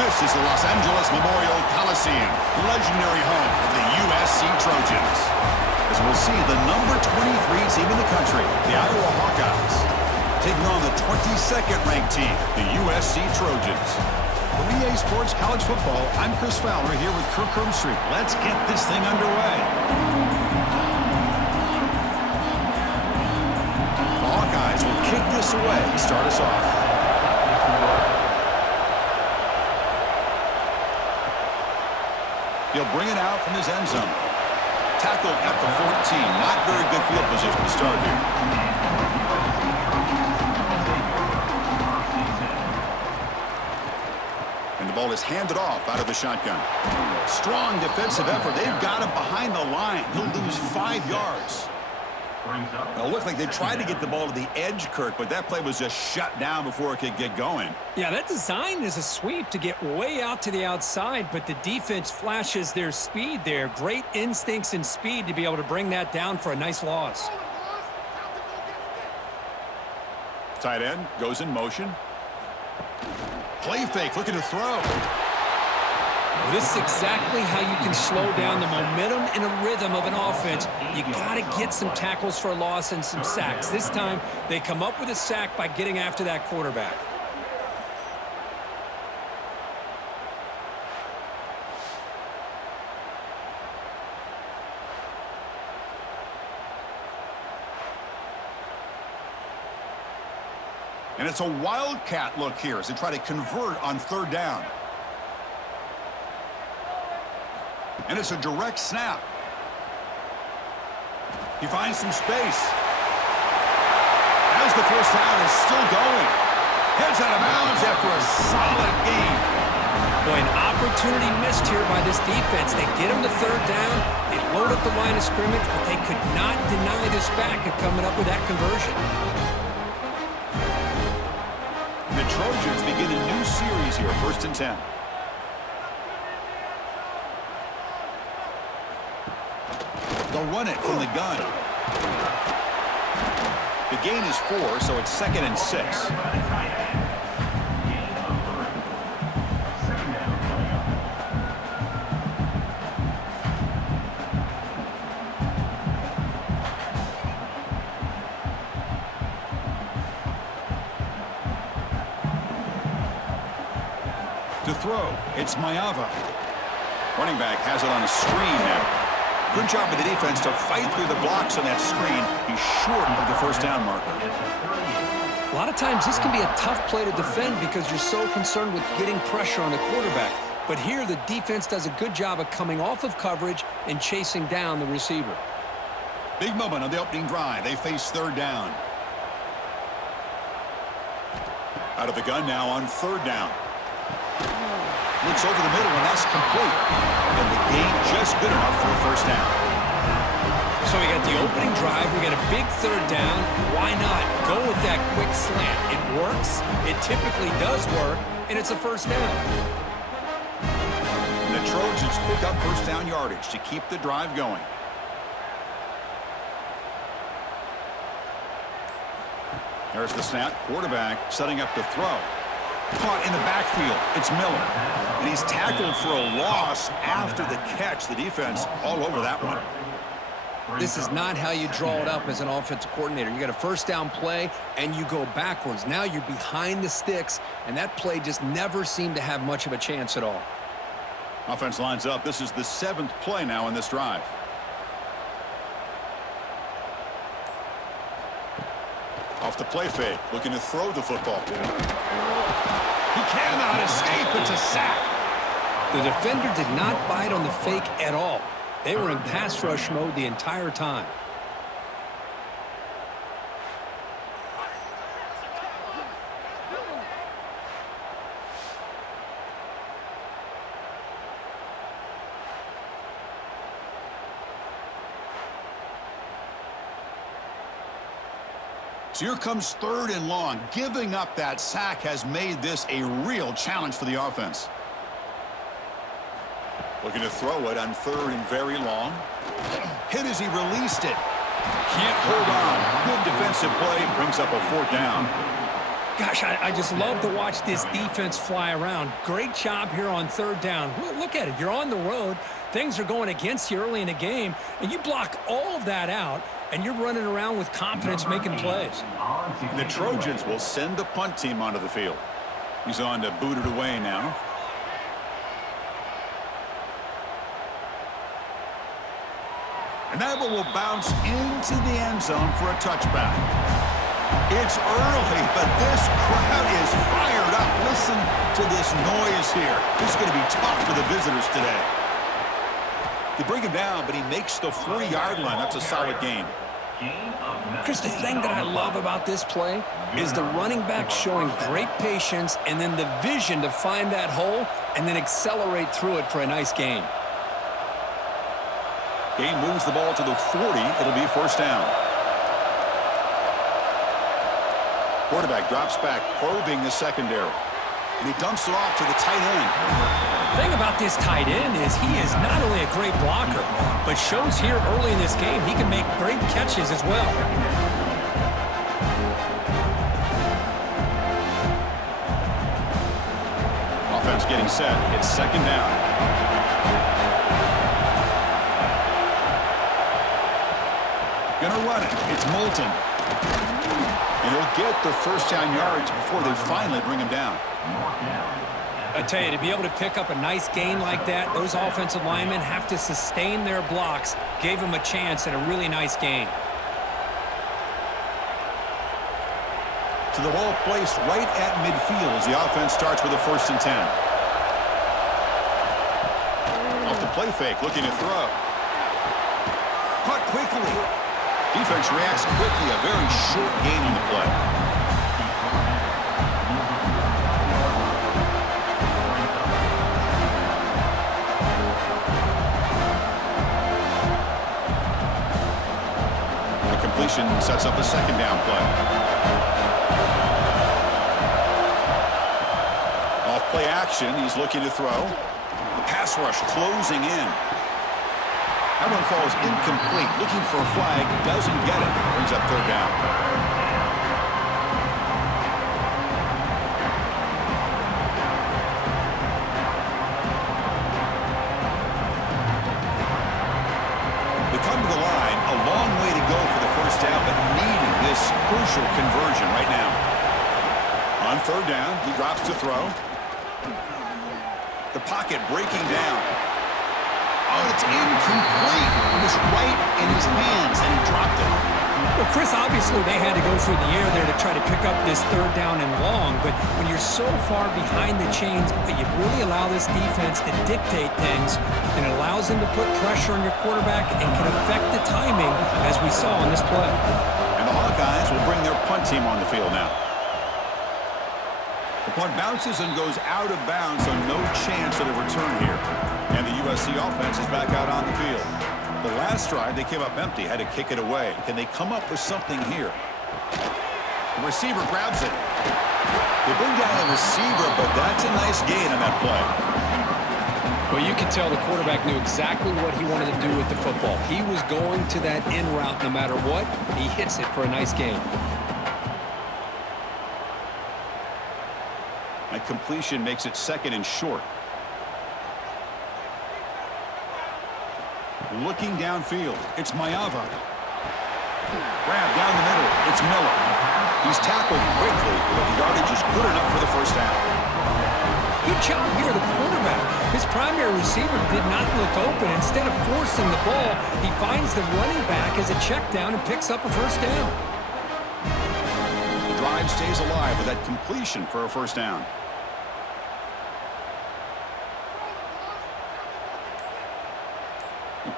This is the Los Angeles Memorial Coliseum, legendary home of the USC Trojans. As we'll see the number 23 team in the country, the Iowa Hawkeyes, taking on the 22nd ranked team, the USC Trojans. For EA Sports College Football, I'm Chris Fowler here with Kirk Herbstreit. Let's get this thing underway. The Hawkeyes will kick this away to start us off. He'll bring it out from his end zone. Tackled at the 14. Not very good field position to start here. And the ball is handed off out of the shotgun. Strong defensive effort. They've got him behind the line. He'll lose 5 yards. Well, it looked like they tried to get the ball to the edge, Kirk, but that play was just shut down before it could get going. Yeah, that design is a sweep to get way out to the outside, but the defense flashes their speed there. Great instincts and speed to be able to bring that down for a nice loss. Tight end goes in motion. Play fake, looking to throw. This is exactly how you can slow down the momentum and a rhythm of an offense. You got to get some tackles for a loss and some sacks. This time, they come up with a sack by getting after that quarterback. And it's a wildcat look here as they try to convert on third down. And it's a direct snap. He finds some space. As the first down is still going. Heads out of bounds after a solid gain. Boy, an opportunity missed here by this defense. They get him to third down. They load up the line of scrimmage, but they could not deny this back of coming up with that conversion. The Trojans begin a new series here, 1st and 10. They'll run it from the gun. The gain is 4, so it's 2nd and 6. To throw, it's Mayava. Running back has it on a screen now. Good job of the defense to fight through the blocks on that screen. He's short of the first down marker. A lot of times this can be a tough play to defend because you're so concerned with getting pressure on the quarterback. But here the defense does a good job of coming off of coverage and chasing down the receiver. Big moment on the opening drive. They face third down. Out of the gun now on third down. Looks over the middle, and that's complete. And the gain just good enough for a first down. So we got the opening drive. We got a big third down. Why not go with that quick slant? It works. It typically does work, and it's a first down. And the Trojans pick up first down yardage to keep the drive going. There's the snap. Quarterback setting up to throw. Caught in the backfield. It's Miller. And he's tackled for a loss after the catch. The defense all over that one. This is not how you draw it up as an offensive coordinator. You got a first down play, and you go backwards. Now you're behind the sticks, and that play just never seemed to have much of a chance at all. Offense lines up. This is the 7th play now in this drive. Off the play fake, looking to throw the football. He cannot escape. It's a sack. The defender did not bite on the fake at all. They were in pass rush mode the entire time. So here comes third and long. Giving up that sack has made this a real challenge for the offense. Looking to throw it on third and very long. Hit as he released it. Can't hold on. Good defensive play. Brings up a fourth down. Gosh, I just love to watch this defense fly around. Great job here on third down. Look at it. You're on the road. Things are going against you early in the game, and you block all of that out, and you're running around with confidence making plays. The Trojans will send the punt team onto the field. He's on to boot it away now. And that one will bounce into the end zone for a touchback. It's early, but this crowd is fired up. Listen to this noise here. This is going to be tough for the visitors today. They bring him down, but he makes the 40-yard line. That's a solid gain. Chris, the thing that I love about this play is the running back showing great patience and then the vision to find that hole and then accelerate through it for a nice gain. Gain moves the ball to the 40. It'll be first down. Quarterback drops back, probing the secondary. And he dumps it off to the tight end. The thing about this tight end is he is not only a great blocker, but shows here early in this game he can make great catches as well. Offense getting set. It's second down. Gonna run it. It's Moulton. And he'll get the first down yards before they finally bring him down. I tell you, to be able to pick up a nice gain like that, those offensive linemen have to sustain their blocks. Gave him a chance at a really nice gain. To the ball placed right at midfield as the offense starts with a 1st and 10. Off the play fake, looking to throw. Caught quickly. Defense reacts quickly, a very short gain on the play. The completion sets up a second down play. Off play action, he's looking to throw. The pass rush closing in. That one falls incomplete. Looking for a flag. Doesn't get it. Brings up third down. They come to the line. A long way to go for the first down, but needing this crucial conversion right now. On third down, he drops to throw. The pocket breaking down. Oh, it's incomplete. It was right in his hands, and he dropped it. Well, Chris, obviously they had to go through the air there to try to pick up this third down and long, but when you're so far behind the chains, you really allow this defense to dictate things, and it allows them to put pressure on your quarterback and can affect the timing, as we saw on this play. And the Hawkeyes will bring their punt team on the field now. The punt bounces and goes out of bounds, so no chance of a return here. And the USC offense is back out on the field. The last drive, they came up empty, had to kick it away. Can they come up with something here? The receiver grabs it. They bring down the receiver, but that's a nice gain on that play. Well, you can tell the quarterback knew exactly what he wanted to do with the football. He was going to that in route no matter what. He hits it for a nice gain. That completion makes it second and short. Looking downfield, it's Mayava. Grab down the middle, it's Miller. He's tackled quickly, but the yardage is good enough for the first down. Good job here, the quarterback. His primary receiver did not look open. Instead of forcing the ball, he finds the running back as a check down and picks up a first down. The drive stays alive with that completion for a first down.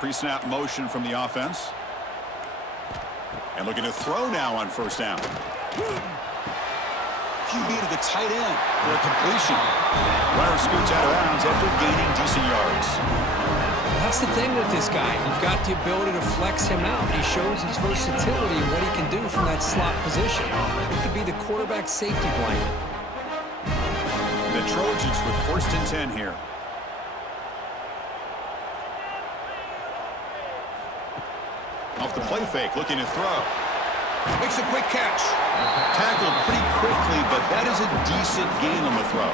Pre-snap motion from the offense. And looking to throw now on first down. QB to the tight end for a completion. Runner scoots out of bounds after gaining decent yards. That's the thing with this guy. You've got the ability to flex him out. He shows his versatility and what he can do from that slot position. It could be the quarterback's safety blanket. The Trojans with 1st and 10 here. Off the play fake, looking to throw. Makes a quick catch. Tackled pretty quickly, but that is a decent gain on the throw.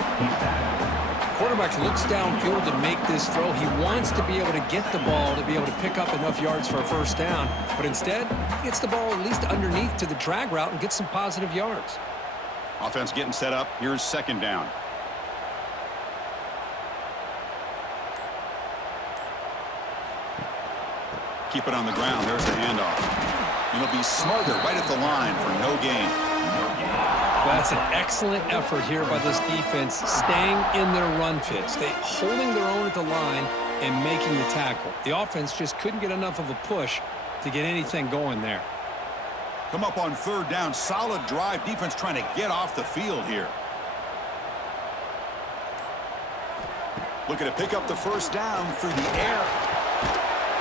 Quarterback looks downfield to make this throw. He wants to be able to get the ball to be able to pick up enough yards for a first down, but instead, he gets the ball at least underneath to the drag route and gets some positive yards. Offense getting set up. Here's second down. Keep it on the ground. There's the handoff. And he'll be smothered right at the line for no gain. Well, that's an excellent effort here by this defense, staying in their run fit, holding their own at the line and making the tackle. The offense just couldn't get enough of a push to get anything going there. Come up on third down. Solid drive. Defense trying to get off the field here. Looking to pick up the first down through the air.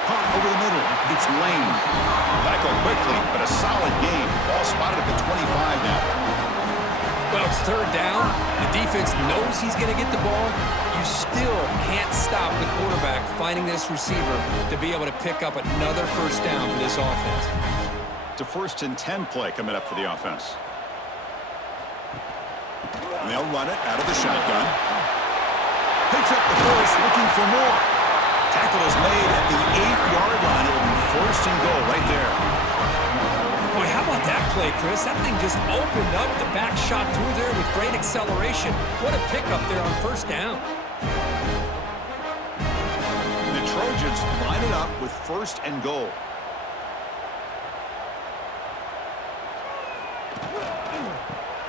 Caught over the middle. It's Lane. Tackle quickly, but a solid game. Ball spotted at the 25 now. Well, it's third down. The defense knows he's going to get the ball. You still can't stop the quarterback finding this receiver to be able to pick up another first down for this offense. It's a 1st and 10 play coming up for the offense. And they'll run it out of the shotgun. Picks up the first, looking for more. Tackle is made at the 8-yard line. It will be 1st and goal right there. Boy, how about that play, Chris? That thing just opened up. The back shot through there with great acceleration. What a pickup there on first down. And the Trojans line it up with 1st and goal.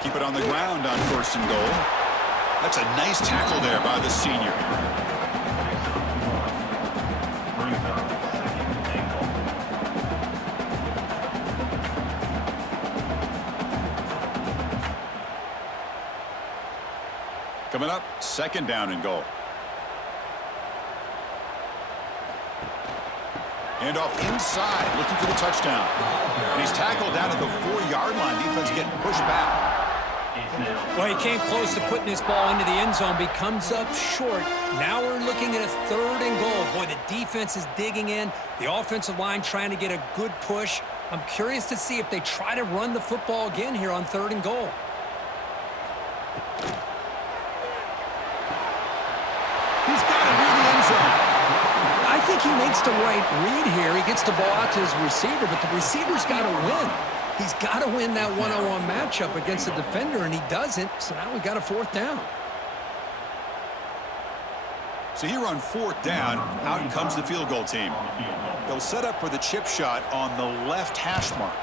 Keep it on the ground on 1st and goal. That's a nice tackle there by the senior. Coming up, 2nd down and goal. Handoff inside, looking for the touchdown. And he's tackled down at the 4-yard line. Defense getting pushed back. Well, he came close to putting this ball into the end zone, but he comes up short. Now we're looking at a 3rd and goal. Boy, the defense is digging in. The offensive line trying to get a good push. I'm curious to see if they try to run the football again here on 3rd and goal. He's got it near the end zone. I think he makes the right read here. He gets the ball out to his receiver, but the receiver's got to win. He's got to win that one-on-one matchup against the defender, and he doesn't, so now we got a 4th down. So here on 4th down, out comes the field goal team. They'll set up for the chip shot on the left hash mark.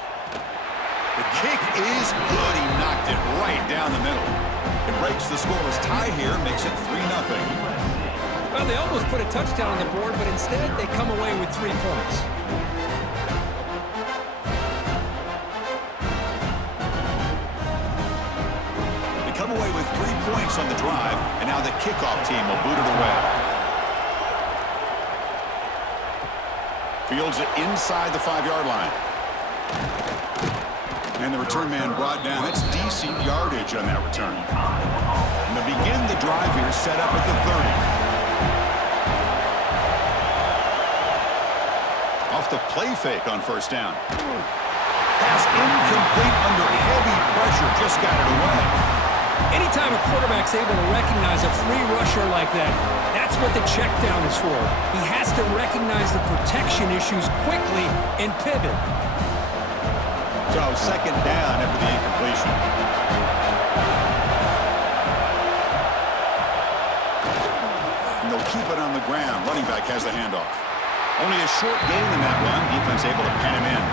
The kick is good. He knocked it right down the middle. It breaks the scoreless tie here, makes it 3-0. Well, they almost put a touchdown on the board, but instead they come away with 3 points. They come away with 3 points on the drive, and now the kickoff team will boot it away. Fields it inside the 5-yard line. And the return man brought down. That's decent yardage on that return. And to begin the drive here, set up at the 30. Off the play fake on 1st down. Pass incomplete under heavy pressure. Just got it away. Anytime a quarterback's able to recognize a free rusher like that, that's what the check down is for. He has to recognize the protection issues quickly and pivot. So 2nd down after the incompletion. And they'll keep it on the ground. Running back has the handoff. Only a short gain in that run. Defense able to pen him in.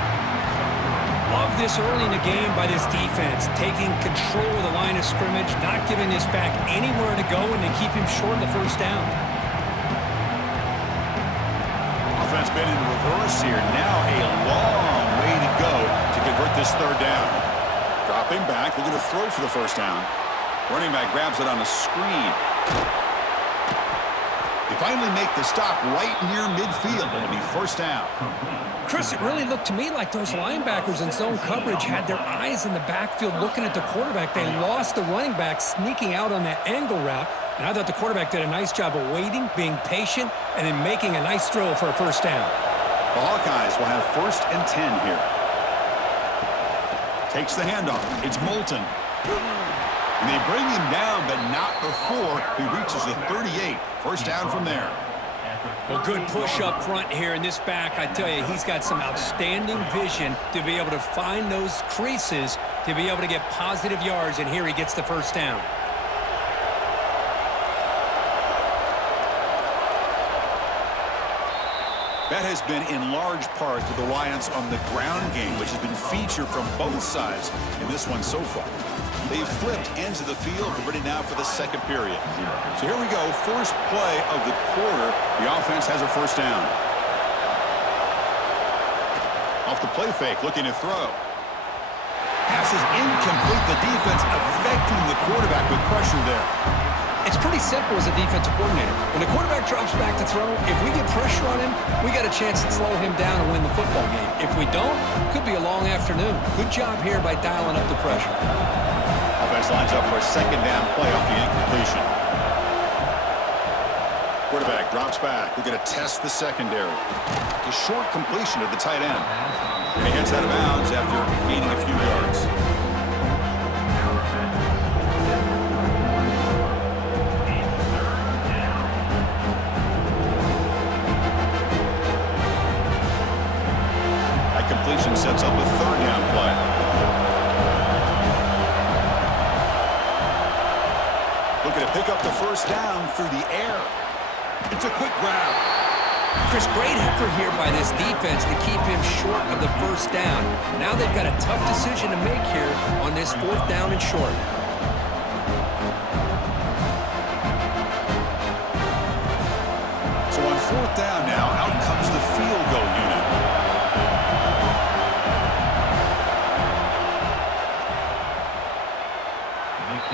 Love this early in the game by this defense, taking control of the line of scrimmage, not giving this back anywhere to go, and they keep him short of the 1st down. Offense been in reverse here. Now a long way to go to convert this 3rd down. Dropping back, looking to throw for the 1st down. Running back grabs it on a screen. They finally make the stop right near midfield. It'll be 1st down. Chris, it really looked to me like those linebackers in zone coverage had their eyes in the backfield looking at the quarterback. They lost the running back sneaking out on that angle route. And I thought the quarterback did a nice job of waiting, being patient, and then making a nice throw for a 1st down. The Hawkeyes will have 1st and 10 here. Takes the handoff. It's Moulton. And they bring him down, but not before he reaches the 38. First down from there. Well, good push up front here in this back. I tell you, he's got some outstanding vision to be able to find those creases to be able to get positive yards, and here he gets the first down. That has been in large part to the reliance on the ground game, which has been featured from both sides in this one so far. They've flipped ends of the field, ready now for the second period. So here we go, first play of the quarter. The offense has a first down. Off the play fake, looking to throw. Pass is incomplete. The defense affecting the quarterback with pressure there. It's pretty simple as a defensive coordinator. When the quarterback drops back to throw, if we get pressure on him, we got a chance to slow him down and win the football game. If we don't, it could be a long afternoon. Good job here by dialing up the pressure. Offense lines up for a second down play off the incompletion. Quarterback drops back. We're going to test the secondary. It's a short completion to the tight end. And he heads out of bounds after gaining a few yards. Completion sets up a third down play. Looking to pick up the first down through the air. It's a quick grab. Chris, great effort here by this defense to keep him short of the first down. Now they've got a tough decision to make here on this fourth down and short. So on fourth down now, out comes the field goal unit.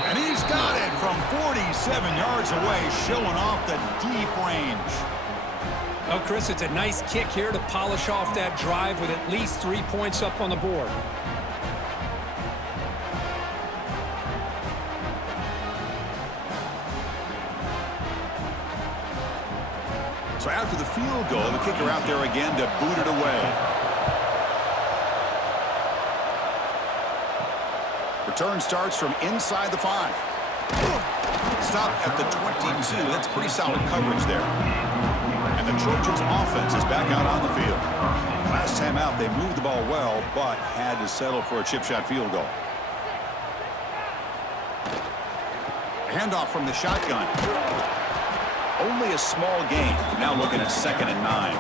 And he's got it from 47 yards away, showing off the deep range. Oh, Chris, it's a nice kick here to polish off that drive with at least 3 points up on the board. So after the field goal, the kicker out there again to boot it away. Return starts from inside the 5. Stop at the 22. That's pretty solid coverage there. And the Trojans' offense is back out on the field. Last time out, they moved the ball well, but had to settle for a chip shot field goal. Handoff from the shotgun. Only a small gain. Now looking at 2nd and 9.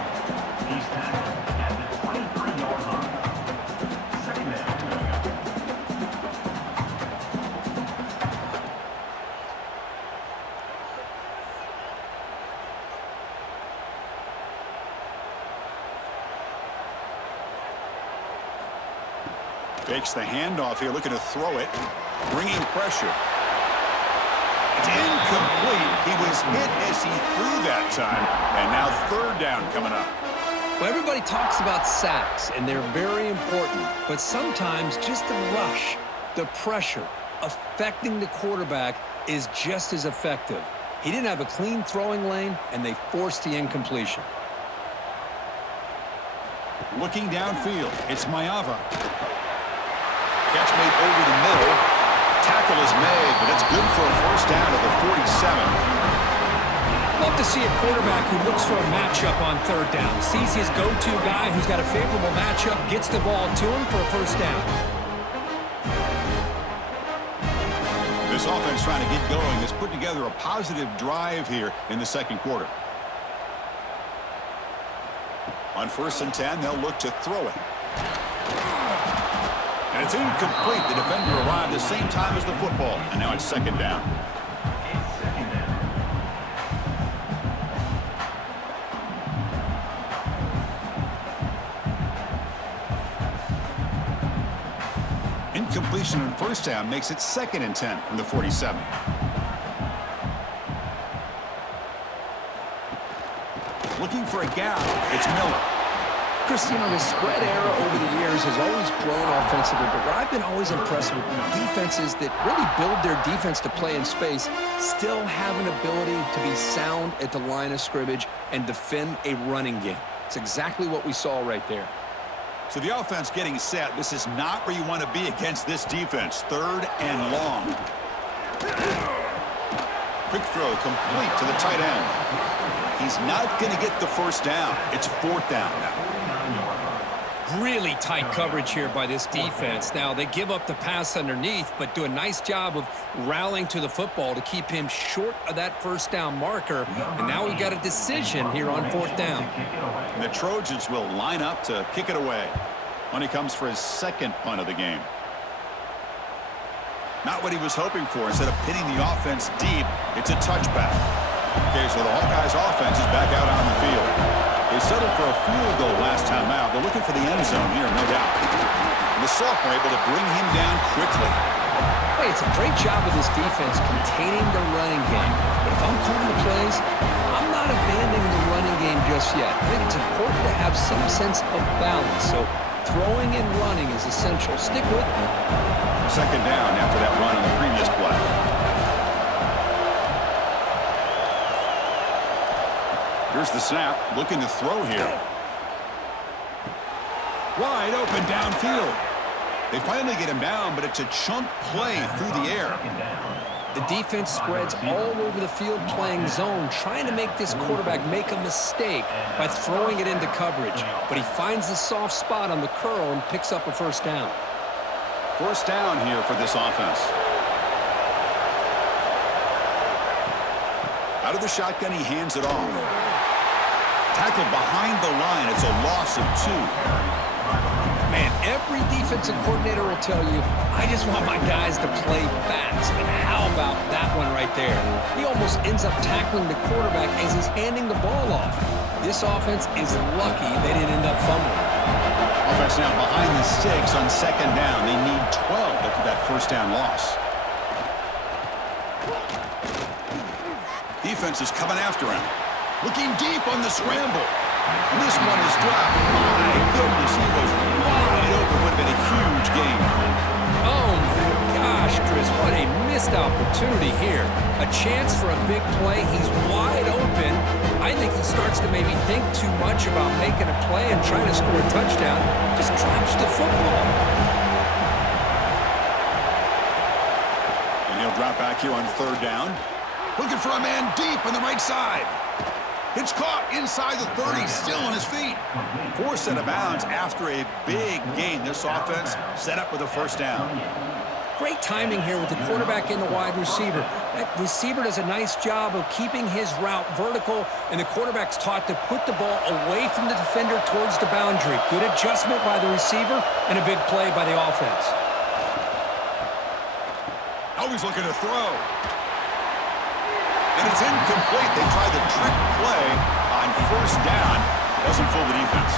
Fakes the handoff here, looking to throw it, bringing pressure. It's incomplete. He was hit as he threw that time, and now third down coming up. Well, everybody talks about sacks, and they're very important, but sometimes just the rush, the pressure, affecting the quarterback is just as effective. He didn't have a clean throwing lane, and they forced the incompletion. Looking downfield, it's Mayava. Catch made over the middle. Tackle is made, but it's good for a first down at the 47. Love to see a quarterback who looks for a matchup on third down. Sees his go-to guy who's got a favorable matchup, gets the ball to him for a first down. This offense trying to get going has put together a positive drive here in the second quarter. On 1st and 10, they'll look to throw it. And it's incomplete. The defender arrived the same time as the football. And now it's 2nd down. Incompletion on 1st down makes it 2nd and 10 from the 47. Looking for a gap. It's Miller. Chris, you know, the spread era over the years has always grown offensively, but what I've been always impressed with defenses that really build their defense to play in space still have an ability to be sound at the line of scrimmage and defend a running game. It's exactly what we saw right there. So the offense getting set. This is not where you want to be against this defense. 3rd and long. Quick throw complete to the tight end. He's not going to get the first down. It's 4th down now. Really tight coverage here by this defense. Now, they give up the pass underneath, but do a nice job of rallying to the football to keep him short of that first down marker. And now we've got a decision here on 4th down. And the Trojans will line up to kick it away when he comes for his 2nd punt of the game. Not what he was hoping for. Instead of pinning the offense deep, it's a touchback. Okay, so the Hawkeyes offense is back out on the field. They settled for a field goal last time out. They're looking for the end zone here, no doubt. And the sophomore able to bring him down quickly. Hey, it's a great job of this defense containing the running game. But if I'm calling the plays, I'm not abandoning the running game just yet. I think it's important to have some sense of balance. So throwing and running is essential. Stick with me. 2nd down after that run on the previous play. Here's the snap, looking to throw here. Wide open downfield. They finally get him down, but it's a chunk play through the air. The defense spreads all over the field playing zone, trying to make this quarterback make a mistake by throwing it into coverage. But he finds the soft spot on the curl and picks up a first down. First down here for this offense. Out of the shotgun, he hands it off. Tackled behind the line. It's a loss of 2. Man, every defensive coordinator will tell you, I just want my guys to play fast. And how about that one right there? He almost ends up tackling the quarterback as he's handing the ball off. This offense is lucky they didn't end up fumbling. Offense now behind the sticks on 2nd down. They need 12 after that first down loss. Defense is coming after him. Looking deep on the scramble. And this one is dropped. My goodness, he was wide open. Would have been a huge game. Oh, my gosh, Chris, what a missed opportunity here. A chance for a big play. He's wide open. I think he starts to maybe think too much about making a play and trying to score a touchdown. Just drops the football. And he'll drop back here on 3rd down. Looking for a man deep on the right side. It's caught inside the 30, still on his feet. 4th set of bounds after a big gain. This offense set up with a first down. Great timing here with the quarterback and the wide receiver. That receiver does a nice job of keeping his route vertical, and the quarterback's taught to put the ball away from the defender towards the boundary. Good adjustment by the receiver and a big play by the offense. Always looking to throw. And it's incomplete. They try the trick play on first down. Doesn't fool the defense.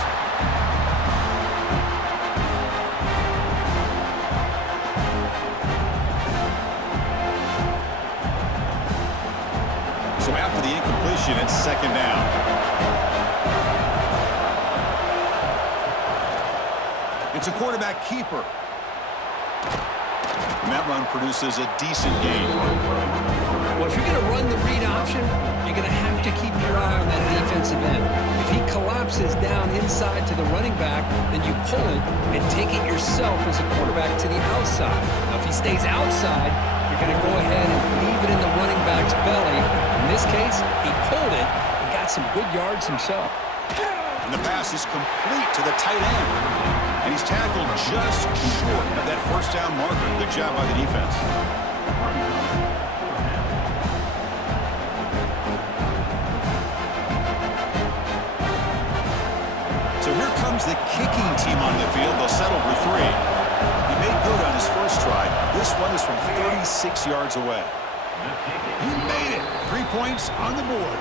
So after the incompletion, it's 2nd down. It's a quarterback keeper. And that run produces a decent gain. Well, if you're going to run the read option, you're going to have to keep your eye on that defensive end. If he collapses down inside to the running back, then you pull it and take it yourself as a quarterback to the outside. Now, if he stays outside, you're going to go ahead and leave it in the running back's belly. In this case, he pulled it and got some good yards himself. And the pass is complete to the tight end. And he's tackled just short of that first down marker. Good job by the defense. So here comes the kicking team on the field. They'll settle for 3. He made good on his first try. This one is from 36 yards away. He made it. 3 points on the board.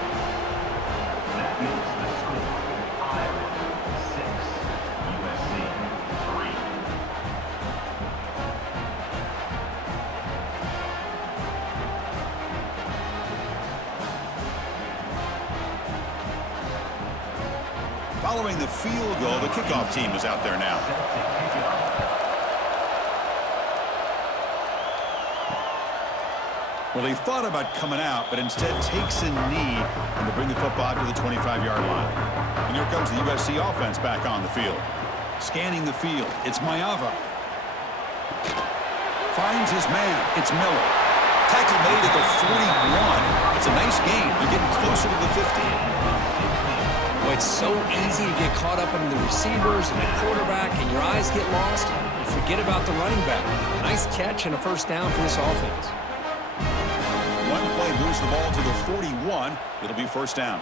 Following the field goal, the kickoff team is out there now. Well, he thought about coming out, but instead takes a knee and to bring the football to the 25-yard line. And here comes the USC offense back on the field. Scanning the field, it's Maeva. Finds his man, it's Miller. Tackle made at the 41. It's a nice game. They're getting closer to the 50. Well, it's so easy to get caught up in the receivers and the quarterback, and your eyes get lost. You forget about the running back. Nice catch and a first down for this offense. One play moves the ball to the 41. It'll be first down.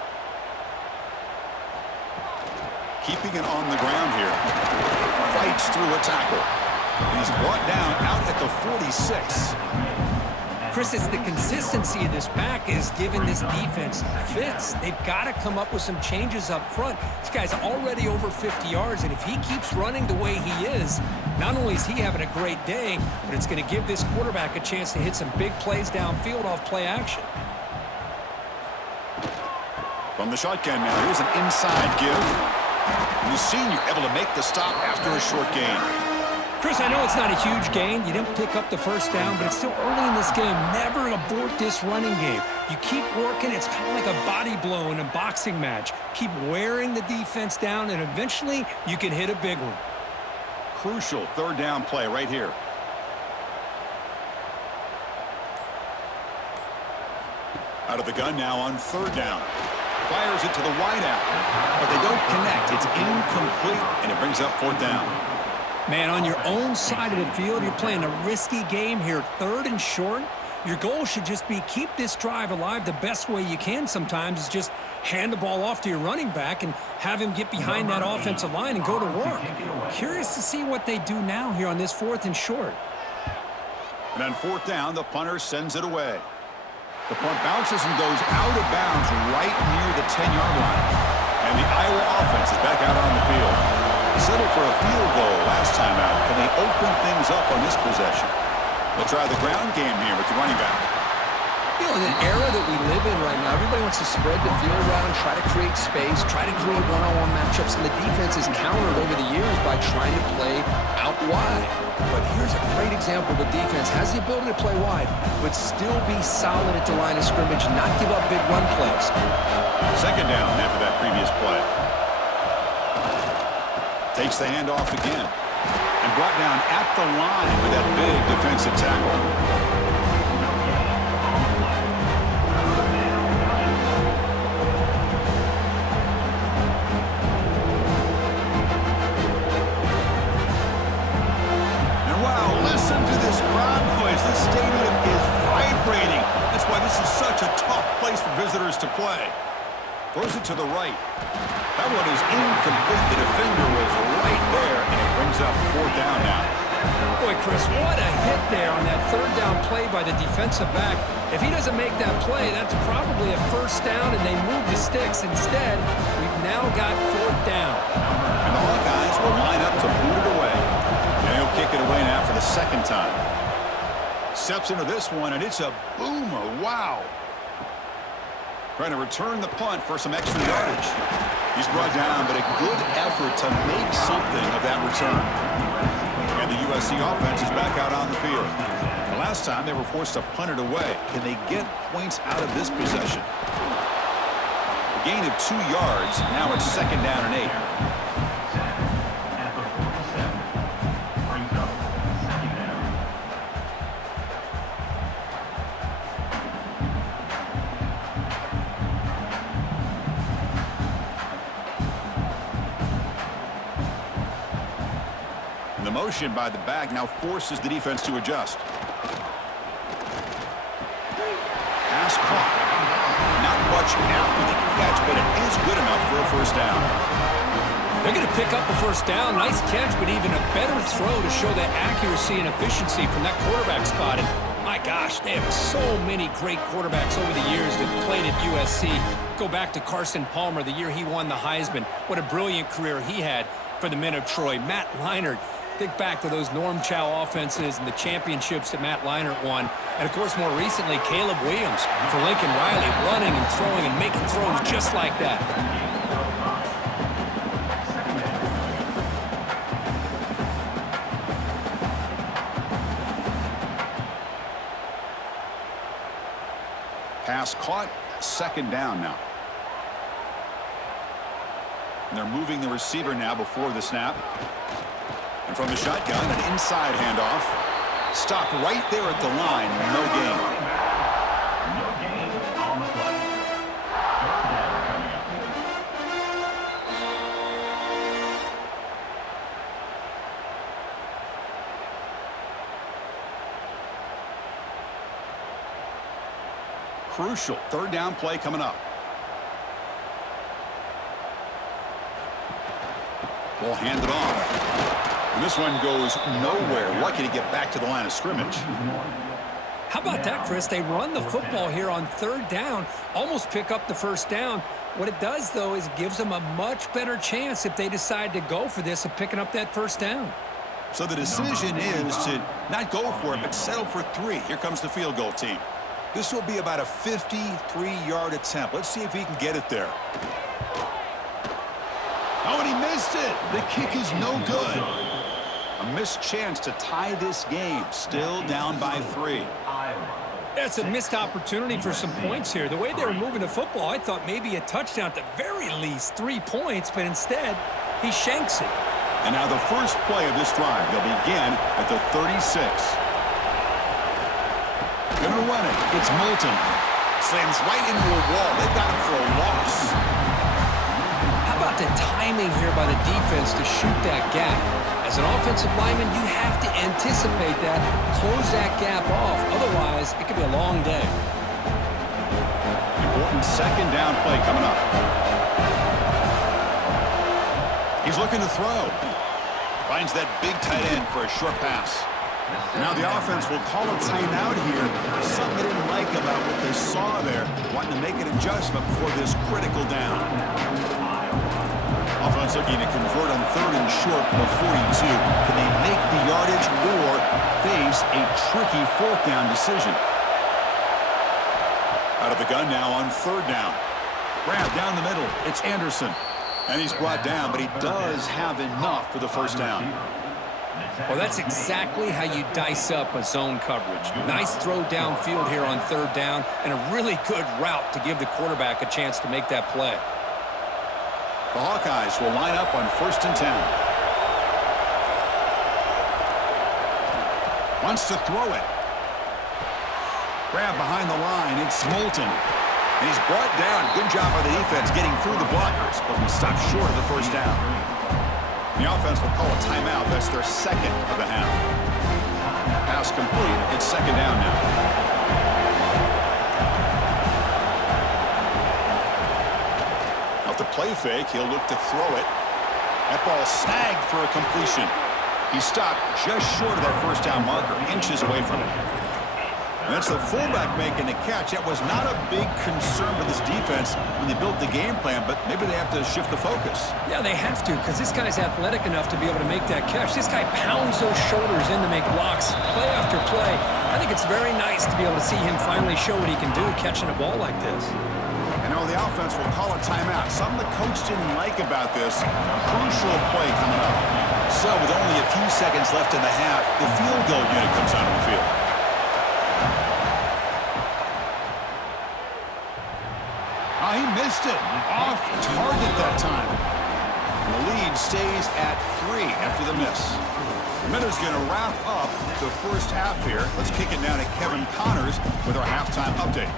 Keeping it on the ground here. Fights through a tackle. He's brought down out at the 46. Chris, it's the consistency of this back is giving this defense fits. They've got to come up with some changes up front. This guy's already over 50 yards, and if he keeps running the way he is, not only is he having a great day, but it's going to give this quarterback a chance to hit some big plays downfield off play action. From the shotgun now, here's an inside give. And the senior able to make the stop after a short gain. Chris, I know it's not a huge gain. You didn't pick up the first down, but it's still early in this game. Never abort this running game. You keep working. It's kind of like a body blow in a boxing match. Keep wearing the defense down, and eventually you can hit a big one. Crucial third down play right here. Out of the gun now on third down. Fires it to the wideout, but they don't connect. It's incomplete, and it brings up fourth down. Man, on your own side of the field, you're playing a risky game here, third and short. Your goal should just be keep this drive alive the best way you can sometimes is just hand the ball off to your running back and have him get behind that offensive line and go to work. Curious to see what they do now here on this fourth and short. And on fourth down, the punter sends it away. The punt bounces and goes out of bounds right near the 10-yard line. And the Iowa offense is back out on the field. Settled for a field goal last time out. Can they open things up on this possession? They'll try the ground game here with the running back. You know, in the era that we live in right now, everybody wants to spread the field around, try to create space, try to create one-on-one matchups, and the defense is countered over the years by trying to play out wide. But here's a great example. The defense has the ability to play wide, but still be solid at the line of scrimmage, not give up big run plays. Second down after that previous play. Takes the handoff again. And brought down at the line with that big defensive tackle. Listen to this crowd noise. This stadium is vibrating. That's why this is such a tough place for visitors to play. Throws it to the right. That one is incomplete. The defender was right there, and it brings up fourth down now. Boy, Chris, what a hit there on that third down play by the defensive back. If he doesn't make that play, that's probably a first down, and they move the sticks. Instead, we've now got fourth down. And the Hawkeyes will line up to boot it away. And he'll kick it away now for the second time. Steps into this one, and it's a boomer. Wow. Trying to return the punt for some extra yardage. He's brought down, but a good effort to make something of that return. And the USC offense is back out on the field. The last time they were forced to punt it away. Can they get points out of this possession? A gain of 2 yards. Now it's second down and 8. The motion by the back now forces the defense to adjust. Pass caught. Not much after the catch, but it is good enough for a first down. They're going to pick up a first down. Nice catch, but even a better throw to show that accuracy and efficiency from that quarterback spot. And my gosh, they have so many great quarterbacks over the years that played at USC. Go back to Carson Palmer, the year he won the Heisman. What a brilliant career he had for the men of Troy. Matt Leinart. Think back to those Norm Chow offenses and the championships that Matt Leinart won. And, of course, more recently, Caleb Williams for Lincoln Riley, running and throwing and making throws just like that. Pass caught. Second down now. And they're moving the receiver now before the snap. And from the shotgun, an inside handoff. Stopped right there at the line. No gain. No gain on the play. Third down coming up. Crucial third down play coming up. Ball handed off. And this one goes nowhere. Lucky to get back to the line of scrimmage. How about that, Chris? They run the football here on third down, almost pick up the first down. What it does, though, is gives them a much better chance if they decide to go for this of picking up that first down. So the decision is to not go for it, but settle for 3. Here comes the field goal team. This will be about a 53-yard attempt. Let's see if he can get it there. Oh, and he missed it. The kick is no good. A missed chance to tie this game. Still down by 3. That's a missed opportunity for some points here. The way they were moving the football, I thought maybe a touchdown at the very least, 3 points, but instead, he shanks it. And now the first play of this drive. They'll begin at the 36. Gonna run it. It's Moulton. Slams right into a wall. They've got him for a loss. How about the timing here by the defense to shoot that gap? As an offensive lineman, you have to anticipate that, close that gap off. Otherwise, it could be a long day. Important second down play coming up. He's looking to throw. Finds that big tight end for a short pass. Now the offense will call a timeout here. Something they didn't like about what they saw there. Wanting to make an adjustment before this critical down. Offense looking to convert on third and short from the 42. Can they make the yardage or face a tricky fourth down decision? Out of the gun now on third down. Grab down the middle. It's Anderson. And he's brought down, but he does have enough for the first down. Well, that's exactly how you dice up a zone coverage. Nice throw downfield here on third down, and a really good route to give the quarterback a chance to make that play. The Hawkeyes will line up on 1st and 10. Wants to throw it. Grab behind the line. It's Moulton. And he's brought down. Good job by the defense getting through the blockers, but we stopped short of the first down. The offense will call a timeout. That's their second of the half. Pass complete. It's second down now. Off the play fake, he'll look to throw it. That ball snagged for a completion. He stopped just short of that first down marker, inches away from it. And that's the fullback making the catch. That was not a big concern for this defense when they built the game plan, but maybe they have to shift the focus. Yeah, they have to, because this guy's athletic enough to be able to make that catch. This guy pounds those shoulders in to make blocks play after play. I think it's very nice to be able to see him finally show what he can do catching a ball like this. And now the offense will call a timeout. Something the coach didn't like about this. Crucial play coming up. So with only a few seconds left in the half, the field goal unit comes out on the field. Oh, he missed it. Off target that time. And the lead stays at 3 after the miss. The Miners going to wrap up the first half here. Let's kick it down to Kevin Connors with our halftime update.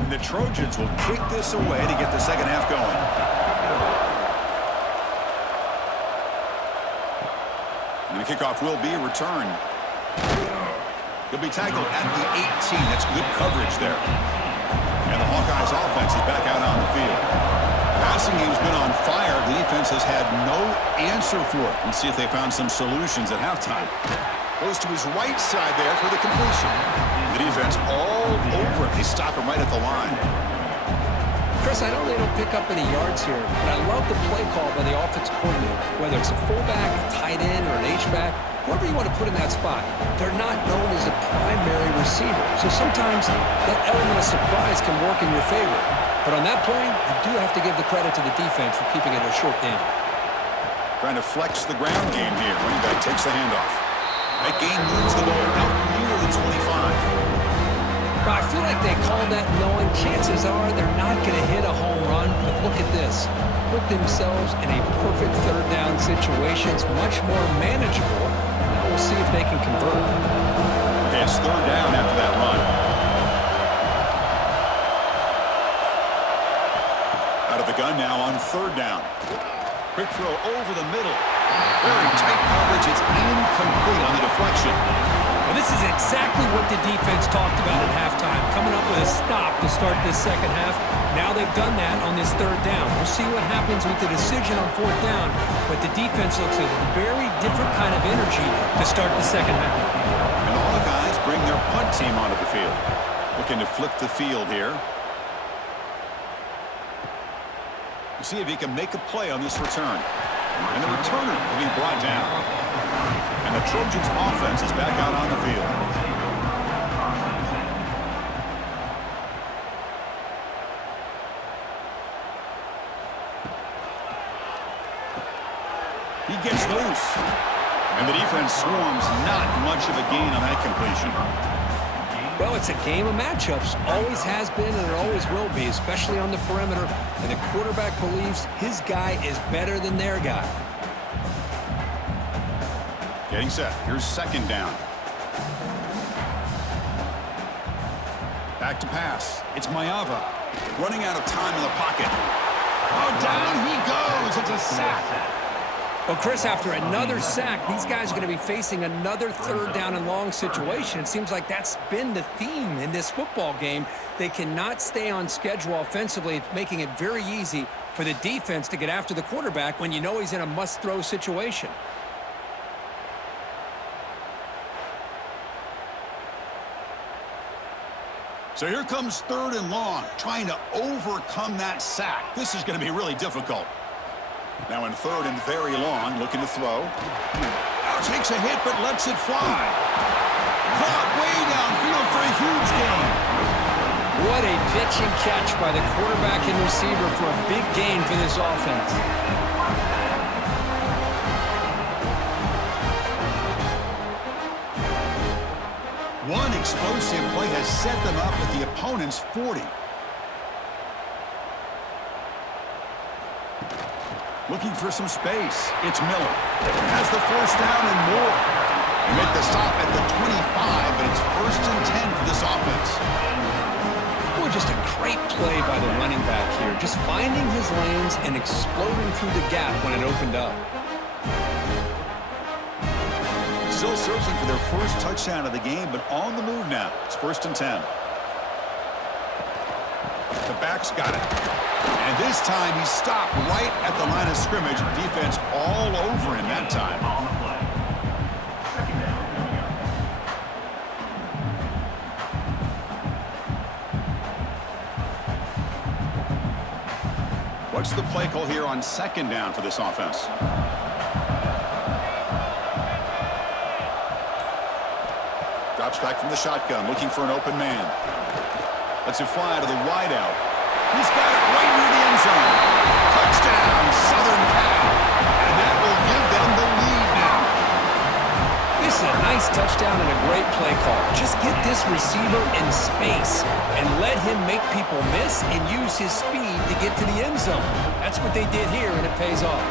And the Trojans will kick this away to get the second half going. And the kickoff will be a return. He'll be tackled at the 18. That's good coverage there. And the Hawkeyes offense is back out on the field. Passing game's been on fire. The defense has had no answer for it. Let's see if they found some solutions at halftime. Goes to his right side there for the completion. The defense all over it. They stop him right at the line. Chris, I know they don't pick up any yards here, but I love the play call by the offensive coordinator. Whether it's a fullback, a tight end, or an H-back, whoever you want to put in that spot, they're not known as a primary receiver. So sometimes that element of surprise can work in your favor. But on that play, you do have to give the credit to the defense for keeping it a short game. Trying to flex the ground game here. Running back takes the handoff. That gain moves the ball out near the 25. I feel like they call that knowing chances are they're not going to hit a home run. But look at this. Put themselves in a perfect third down situation. It's much more manageable. Now we'll see if they can convert. Okay, it's third down after that run. Out of the gun now on third down. Quick throw over the middle. Very tight coverage. It's incomplete on the deflection. Well, this is exactly what the defense talked about at halftime, coming up with a stop to start this second half. Now they've done that on this third down. We'll see what happens with the decision on fourth down, but the defense looks like a very different kind of energy to start the second half. And all the guys bring their punt team onto the field. Looking to flip the field here. We'll see if he can make a play on this return. And the returner will be brought down. And the Trojans' offense is back out on the field. He gets loose. And the defense swarms. Not much of a gain on that completion. Well, it's a game of matchups. Always has been and it always will be, especially on the perimeter. And the quarterback believes his guy is better than their guy. Getting set. Here's second down. Back to pass. It's Mayava. Running out of time in the pocket. Oh, down he goes. It's a sack. Well, Chris, after another sack, these guys are going to be facing another third down and long situation. It seems like that's been the theme in this football game. They cannot stay on schedule offensively. It's making it very easy for the defense to get after the quarterback when you know he's in a must-throw situation. So here comes third and long, trying to overcome that sack. This is going to be really difficult. Now in third and very long, looking to throw. Now takes a hit, but lets it fly. Caught way downfield for a huge gain. What a pitch and catch by the quarterback and receiver for a big gain for this offense. One explosive play has set them up at the opponent's 40. Looking for some space. It's Miller. Has the first down and more. They make the stop at the 25, but it's first and 10 for this offense. Boy, just a great play by the running back here. Just finding his lanes and exploding through the gap when it opened up. Still searching for their first touchdown of the game, but on the move now. It's first and 10. The back's got it. And this time he stopped right at the line of scrimmage. Defense all over him that time. On the play. Second down coming up. What's the play call here on second down for this offense? Drops back from the shotgun, looking for an open man. Lets it fly to the wideout. He's got it right near the end zone. Touchdown, Southern Cal. And that will give them the lead now. This is a nice touchdown and a great play call. Just get this receiver in space and let him make people miss and use his speed to get to the end zone. That's what they did here, and it pays off.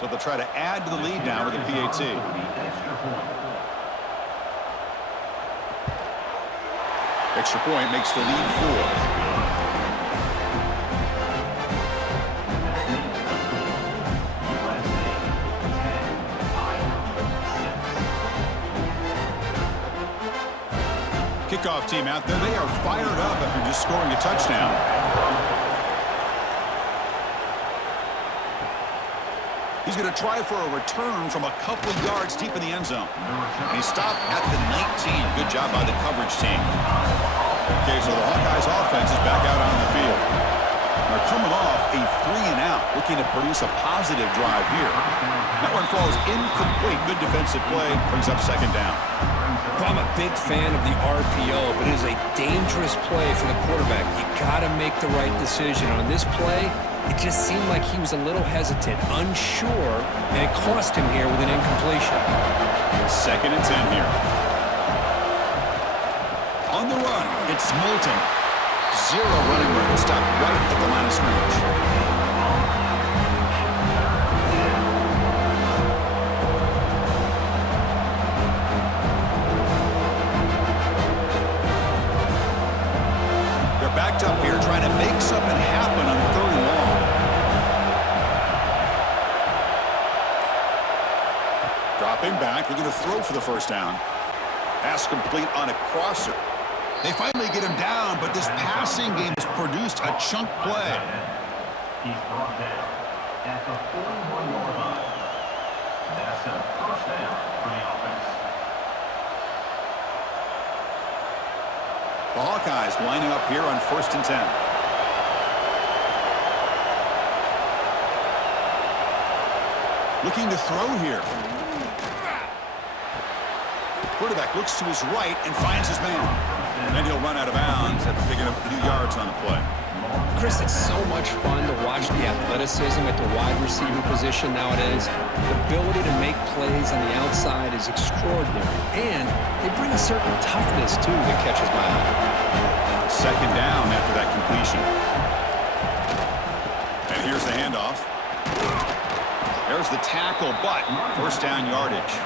So they'll try to add to the lead now with a PAT. Extra point makes the lead 4. Kickoff team out there. They are fired up after just scoring a touchdown. He's going to try for a return from a couple of yards deep in the end zone. And he stopped at the 19. Good job by the coverage team. Okay, so the Hawkeyes offense is back out on the field. They're coming off a 3-and-out, looking to produce a positive drive here. That one falls incomplete. Good defensive play, brings up second down. Well, I'm a big fan of the RPO, but it is a dangerous play for the quarterback. You got to make the right decision. On this play, it just seemed like he was a little hesitant, unsure, and it cost him here with an incompletion. Second and 10 here. On the run, it's Moulton. Zero running room. Stopped right at the line of scrimmage. They're backed up here trying to make something happen on 3rd and long. Dropping back. They're going to throw for the first down. Pass complete on a crosser. They finally get him down, but this passing game has produced a chunk play. He's brought down at the 41-yard line. That's a first down for the offense. The Hawkeyes lining up here on 1st and 10. Looking to throw here. Quarterback looks to his right and finds his man. And then he'll run out of bounds after picking up a few yards on the play. Chris, it's so much fun to watch the athleticism at the wide receiver position nowadays. The ability to make plays on the outside is extraordinary. And they bring a certain toughness, too, that catches my eye. Second down after that completion. And here's the handoff. There's the tackle, but first down yardage.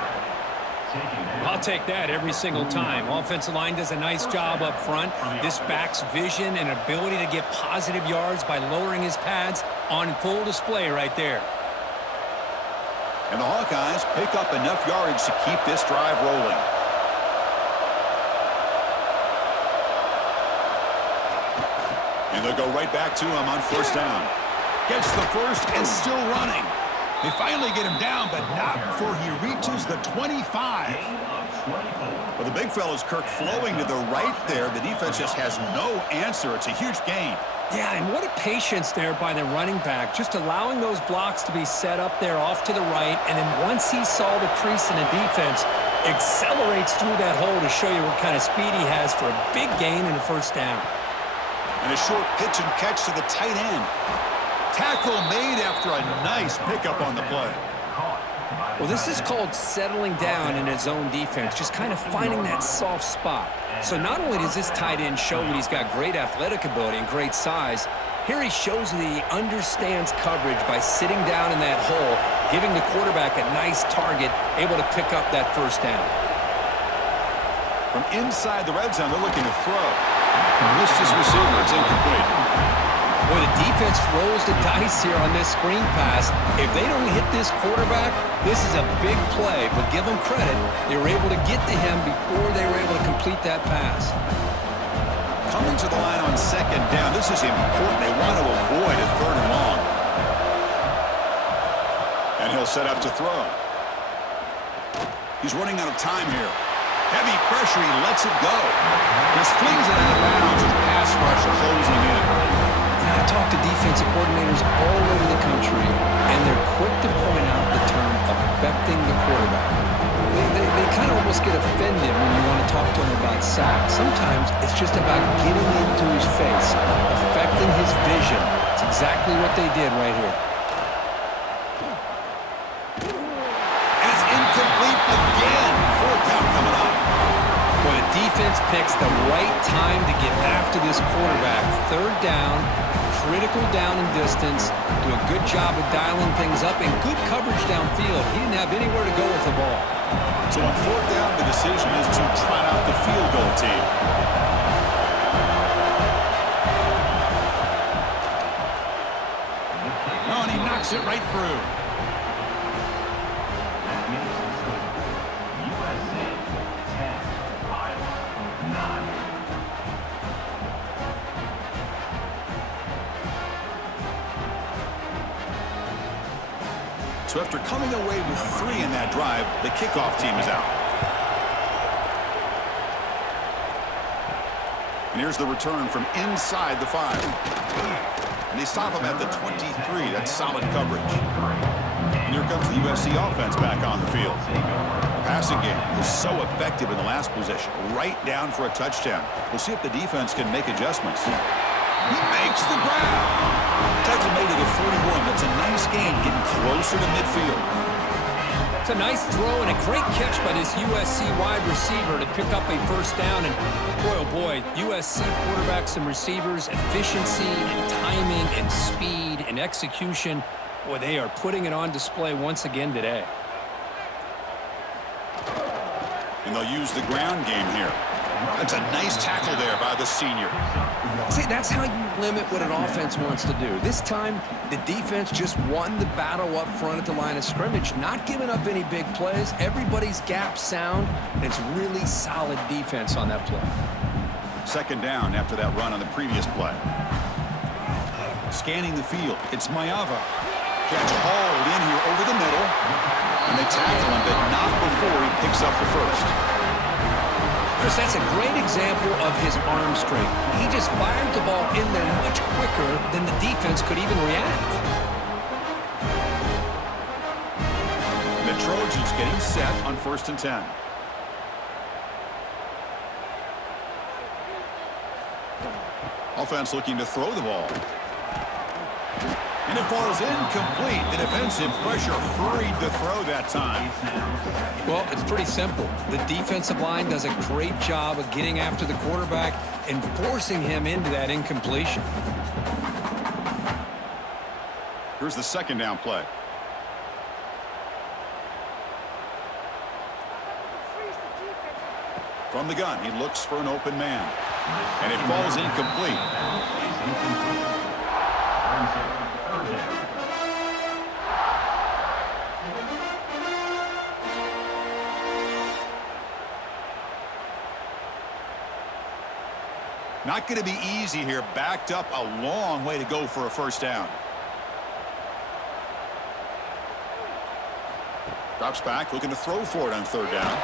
I'll take that every single time. Offensive line does a nice job up front. This back's vision and ability to get positive yards by lowering his pads on full display right there. And the Hawkeyes pick up enough yardage to keep this drive rolling. And they'll go right back to him on first down. Gets the first and still running. They finally get him down, but not before he reaches the 25. Well, the big fella's Kirk flowing to the right there. The defense just has no answer. It's a huge gain. Yeah, and what a patience there by the running back, just allowing those blocks to be set up there off to the right, and then once he saw the crease in the defense, accelerates through that hole to show you what kind of speed he has for a big gain and a first down. And a short pitch and catch to the tight end. Tackle made after a nice pickup on the play. Well, this is called settling down in his own defense, just kind of finding that soft spot. So not only does this tight end show that he's got great athletic ability and great size, here he shows that he understands coverage by sitting down in that hole, giving the quarterback a nice target, able to pick up that first down. From inside the red zone, they're looking to throw. Missed his receiver. It's incomplete. Boy, the defense rolls the dice here on this screen pass. If they don't hit this quarterback, this is a big play. But give them credit, they were able to get to him before they were able to complete that pass. Coming to the line on second down. This is important. They want to avoid a 3rd and long. And he'll set up to throw. He's running out of time here. Heavy pressure. He lets it go. Just flings it out of bounds as pass rush closing in. I talk to defensive coordinators all over the country, and they're quick to point out the term affecting the quarterback. They kind of almost get offended when you want to talk to them about sacks. Sometimes it's just about getting into his face, affecting his vision. It's exactly what they did right here. And it's incomplete again. 4th down coming up. Well, the defense picks the right time to get after this quarterback. 3rd down. Critical down and distance, do a good job of dialing things up, and good coverage downfield. He didn't have anywhere to go with the ball. So on 4th down, the decision is to trot out the field goal team. Oh, and he knocks it right through. USC 10, Iowa 9. So after coming away with 3 in that drive, the kickoff team is out. And here's the return from inside the 5. And they stop him at the 23. That's solid coverage. And here comes the USC offense back on the field. Passing game was so effective in the last possession, right down for a touchdown. We'll see if the defense can make adjustments. He makes the grab. Tackle made it a 41. That's a nice gain, getting closer to midfield. It's a nice throw and a great catch by this USC wide receiver to pick up a first down. And boy, oh boy, USC quarterbacks and receivers, efficiency and timing and speed and execution. Boy, they are putting it on display once again today. And they'll use the ground game here. That's a nice tackle there by the senior. See, that's how you limit what an offense wants to do. This time, the defense just won the battle up front at the line of scrimmage, not giving up any big plays. Everybody's gap sound, and it's really solid defense on that play. Second down after that run on the previous play. Scanning the field, it's Mayava. Catch hauled in here over the middle, and they tackle him, but not before he picks up the first. Chris, that's a great example of his arm strength. He just fired the ball in there much quicker than the defense could even react. The Trojans getting set on 1st and 10. Offense looking to throw the ball. And it falls incomplete. The defensive pressure hurried to throw that time. Well, it's pretty simple. The defensive line does a great job of getting after the quarterback and forcing him into that incompletion. Here's the second down play. From the gun, he looks for an open man. And it falls incomplete. Not going to be easy here. Backed up a long way to go for a first down. Drops back, looking to throw for it on 3rd down.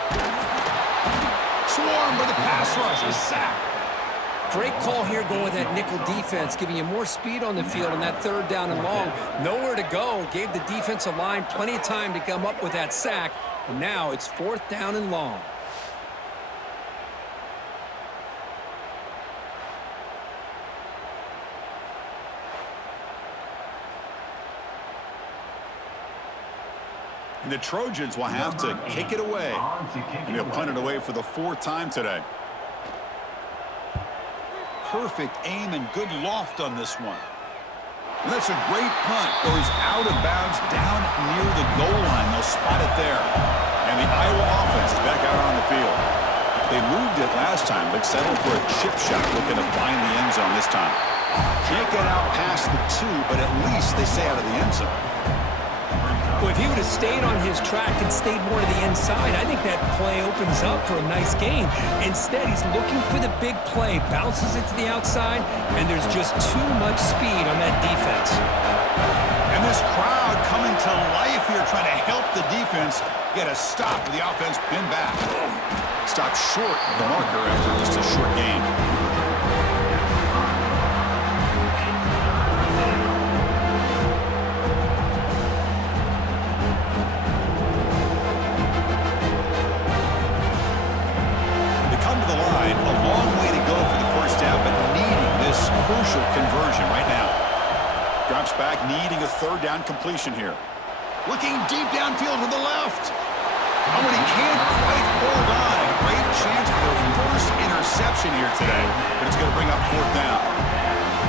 Swarm with the pass rush. A sack. Great call here going with that nickel defense, giving you more speed on the field on that 3rd down and long. Nowhere to go. Gave the defensive line plenty of time to come up with that sack. And now it's 4th down and long. And the Trojans will have to kick it away. And they'll punt it away for the 4th time today. Perfect aim and good loft on this one. And that's a great punt. Goes out of bounds down near the goal line. They'll spot it there. And the Iowa offense is back out on the field. They moved it last time, but settled for a chip shot, looking to find the end zone this time. Can't get out past the 2, but at least they stay out of the end zone. Well, if he would have stayed on his track and stayed more to the inside, I think that play opens up for a nice gain. Instead, he's looking for the big play, bounces it to the outside, and there's just too much speed on that defense. And this crowd coming to life here, trying to help the defense get a stop with the offense pinned back. Stopped short of the marker after just a short gain. Crucial conversion right now. Drops back, needing a 3rd down completion here. Looking deep downfield to the left. Oh, and he can't quite hold on. A great chance for their first interception here today, but it's going to bring up 4th down.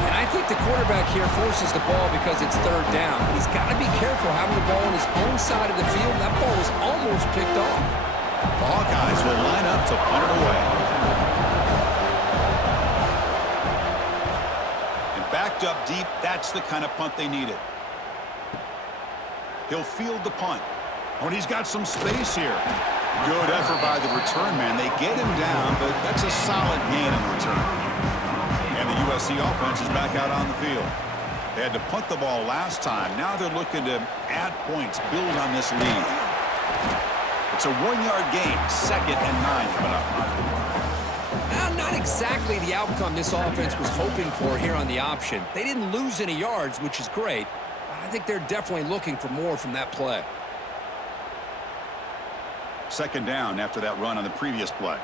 And I think the quarterback here forces the ball because it's 3rd down. But he's got to be careful having the ball on his own side of the field. That ball was almost picked off. The Hawkeyes will line up to punt it away. Backed up deep, that's the kind of punt they needed. He'll field the punt. Oh, and he's got some space here. Good effort by the return man. They get him down, but that's a solid gain in the return. And the USC offense is back out on the field. They had to punt the ball last time. Now they're looking to add points, build on this lead. It's a 1-yard gain, 2nd and 9 coming up. Not exactly the outcome this offense was hoping for here on the option. They didn't lose any yards, which is great. I think they're definitely looking for more from that play. Second down after that run on the previous play.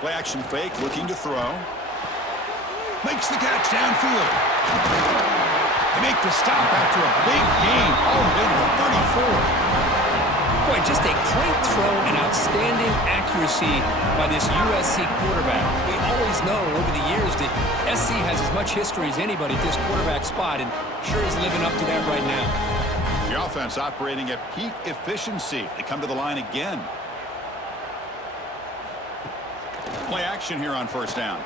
Play action fake, looking to throw. Makes the catch downfield. They make the stop after a big gain all the way to the 34. Boy, just a great throw and outstanding accuracy by this USC quarterback. We always know over the years that SC has as much history as anybody at this quarterback spot, and sure is living up to that right now. The offense operating at peak efficiency. They come to the line again. Play action here on first down.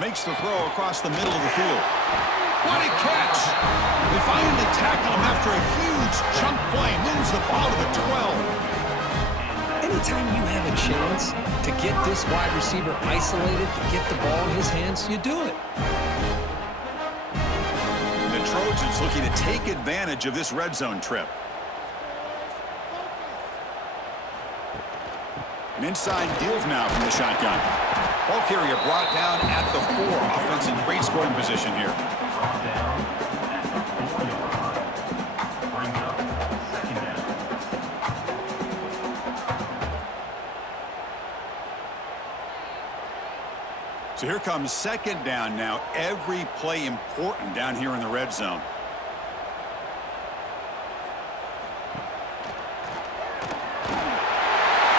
Makes the throw across the middle of the field. What a catch! They finally tackle him after a huge chunk play. Moves the ball to the 12. Anytime you have a chance to get this wide receiver isolated, to get the ball in his hands, you do it. The Trojans looking to take advantage of this red zone trip. An inside deal now from the shotgun. Ball carrier brought down at the 4. Offense in great scoring position here. So here comes second down now. Every play important down here in the red zone.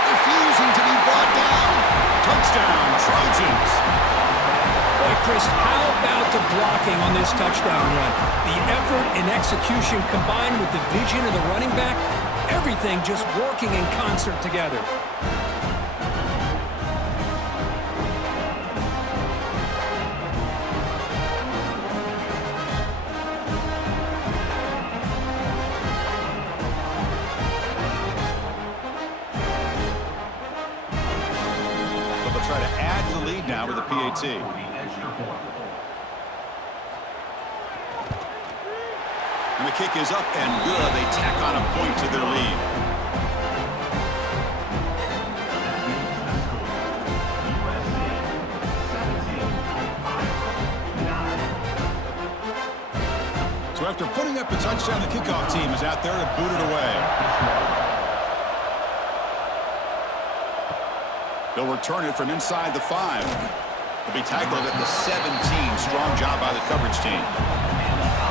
Refusing to be brought down. Touchdown, Trojans. Boy, Chris, how about the blocking on this touchdown run? The effort and execution combined with the vision of the running back, everything just working in concert together. Try to add to the lead now with a PAT. And the kick is up and good. They tack on a point to their lead. So after putting up a touchdown, the kickoff team is out there to boot it away. They'll return it from inside the 5. They'll be tackled at the 17. Strong job by the coverage team.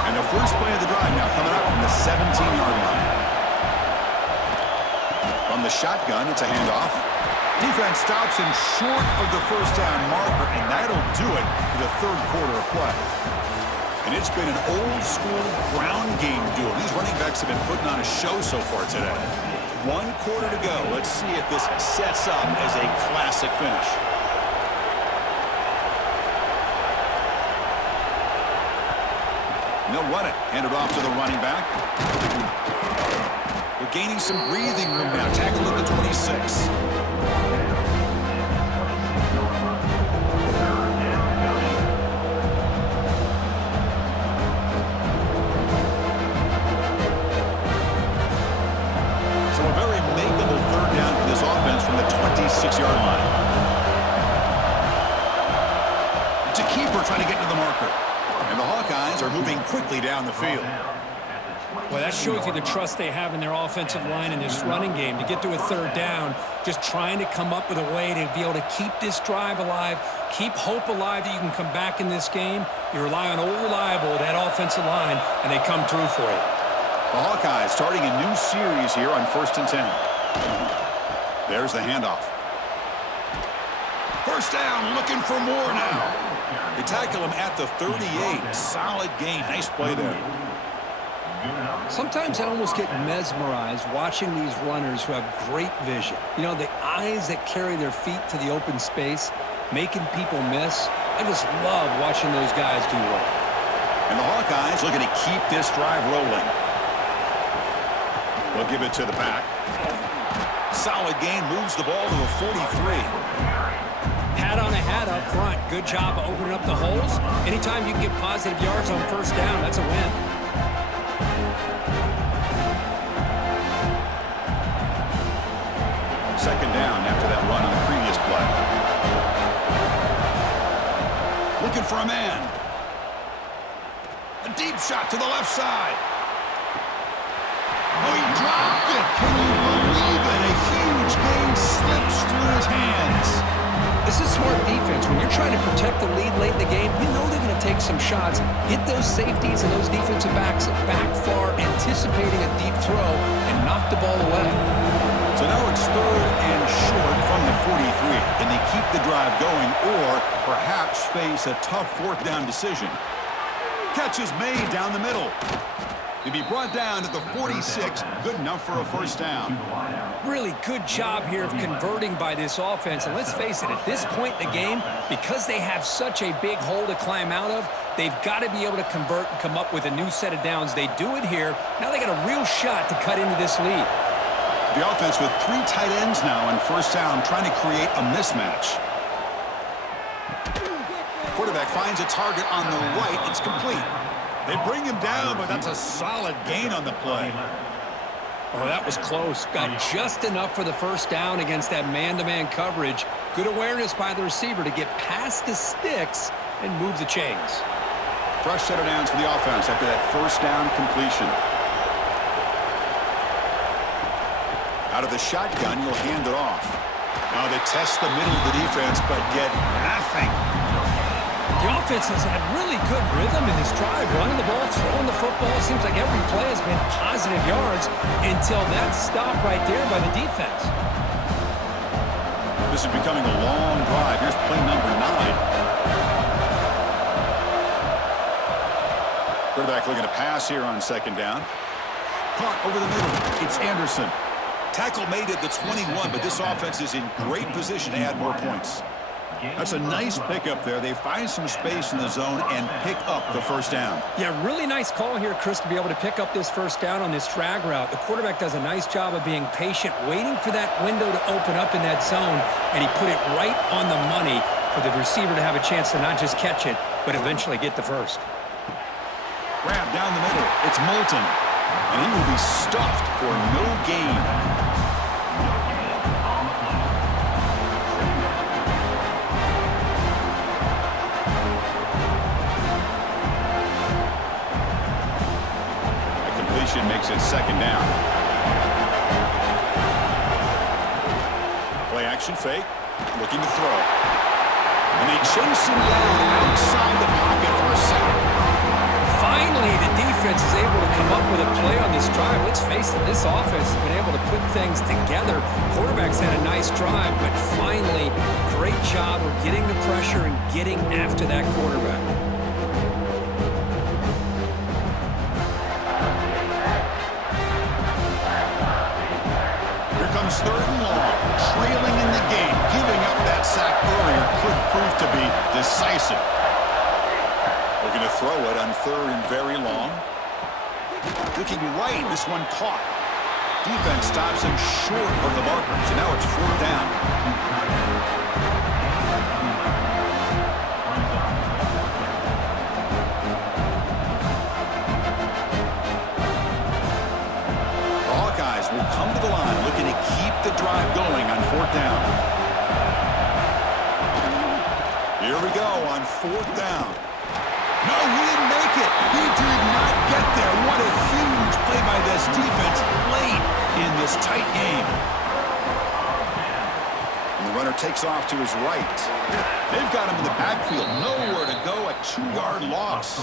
And the first play of the drive now coming up from the 17-yard line. From the shotgun, it's a handoff. Defense stops him short of the first down marker, and that'll do it for the third quarter of play. And it's been an old-school ground game duel. These running backs have been putting on a show so far today. 1 quarter to go. Let's see if this sets up as a classic finish. And they'll run it. Hand it off to the running back. They're gaining some breathing room now. Tackled at the 26. From the 26-yard line. It's a keeper trying to get to the marker. And the Hawkeyes are moving quickly down the field. Well, that shows you the trust they have in their offensive line in this running game. To get to a third down, just trying to come up with a way to be able to keep this drive alive, keep hope alive that you can come back in this game. You rely on old reliable, that offensive line, and they come through for you. The Hawkeyes starting a new series here on 1st and 10. There's the handoff. First down, looking for more now. They tackle him at the 38. Solid gain. Nice play there. Sometimes I almost get mesmerized watching these runners who have great vision. You know, the eyes that carry their feet to the open space, making people miss. I just love watching those guys do work. And the Hawkeyes looking to keep this drive rolling. They'll give it to the back. Solid gain, moves the ball to the 43. Hat on a hat up front. Good job of opening up the holes. Anytime you can get positive yards on first down, that's a win. Second down after that run on the previous play. Looking for a man. A deep shot to the left side. Oh, he dropped it. Can you believe it? A huge gain slips through his hands. This is smart defense. When you're trying to protect the lead late in the game, you know they're going to take some shots. Get those safeties and those defensive backs back far, anticipating a deep throw, and knock the ball away. So now it's third and short from the 43. Can they keep the drive going or perhaps face a tough fourth down decision? Catch is made down the middle. To be brought down at the 46, good enough for a first down. Really good job here of converting by this offense. And let's face it, at this point in the game, because they have such a big hole to climb out of, they've got to be able to convert and come up with a new set of downs. They do it here. Now they got a real shot to cut into this lead. The offense with 3 tight ends now on first down, trying to create a mismatch. Quarterback finds a target on the right. It's complete. They bring him down, but that's a solid gain on the play. Oh, that was close. Got just enough for the first down against that man-to-man coverage. Good awareness by the receiver to get past the sticks and move the chains. Fresh set of downs for the offense after that first down completion. Out of the shotgun, you'll hand it off. Now they test the middle of the defense, but get nothing. The offense has had really good rhythm in this drive, running the ball, throwing the football. Seems like every play has been positive yards until that stop right there by the defense. This is becoming a long drive. Here's play number 9. Quarterback looking to pass here on second down. Caught over the middle. It's Anderson. Tackle made at the 21, but this offense is in great position to add more points. That's a nice pickup there. They find some space in the zone and pick up the first down. Yeah, really nice call here, Chris, to be able to pick up this first down on this drag route. The quarterback does a nice job of being patient, waiting for that window to open up in that zone, and he put it right on the money for the receiver to have a chance to not just catch it, but eventually get the first. Grab down the middle. It's Moulton, and he will be stuffed for no gain. Makes it second down. Play action fake. Looking to throw. And they chase him down outside the pocket for a sack. Finally, the defense is able to come up with a play on this drive. Let's face it, this offense has been able to put things together. Quarterback's had a nice drive, but finally, great job of getting the pressure and getting after that quarterback. Third and long, trailing in the game. Giving up that sack earlier could prove to be decisive. Looking to throw it on third and very long. Looking right, this one caught. Defense stops him short of the markers, and now it's fourth down. Will come to the line looking to keep the drive going on fourth down. Here we go on fourth down. No, he didn't make it. He did not get there. What a huge play by this defense late in this tight game. And the runner takes off to his right. They've got him in the backfield. Nowhere to go. A 2-yard loss.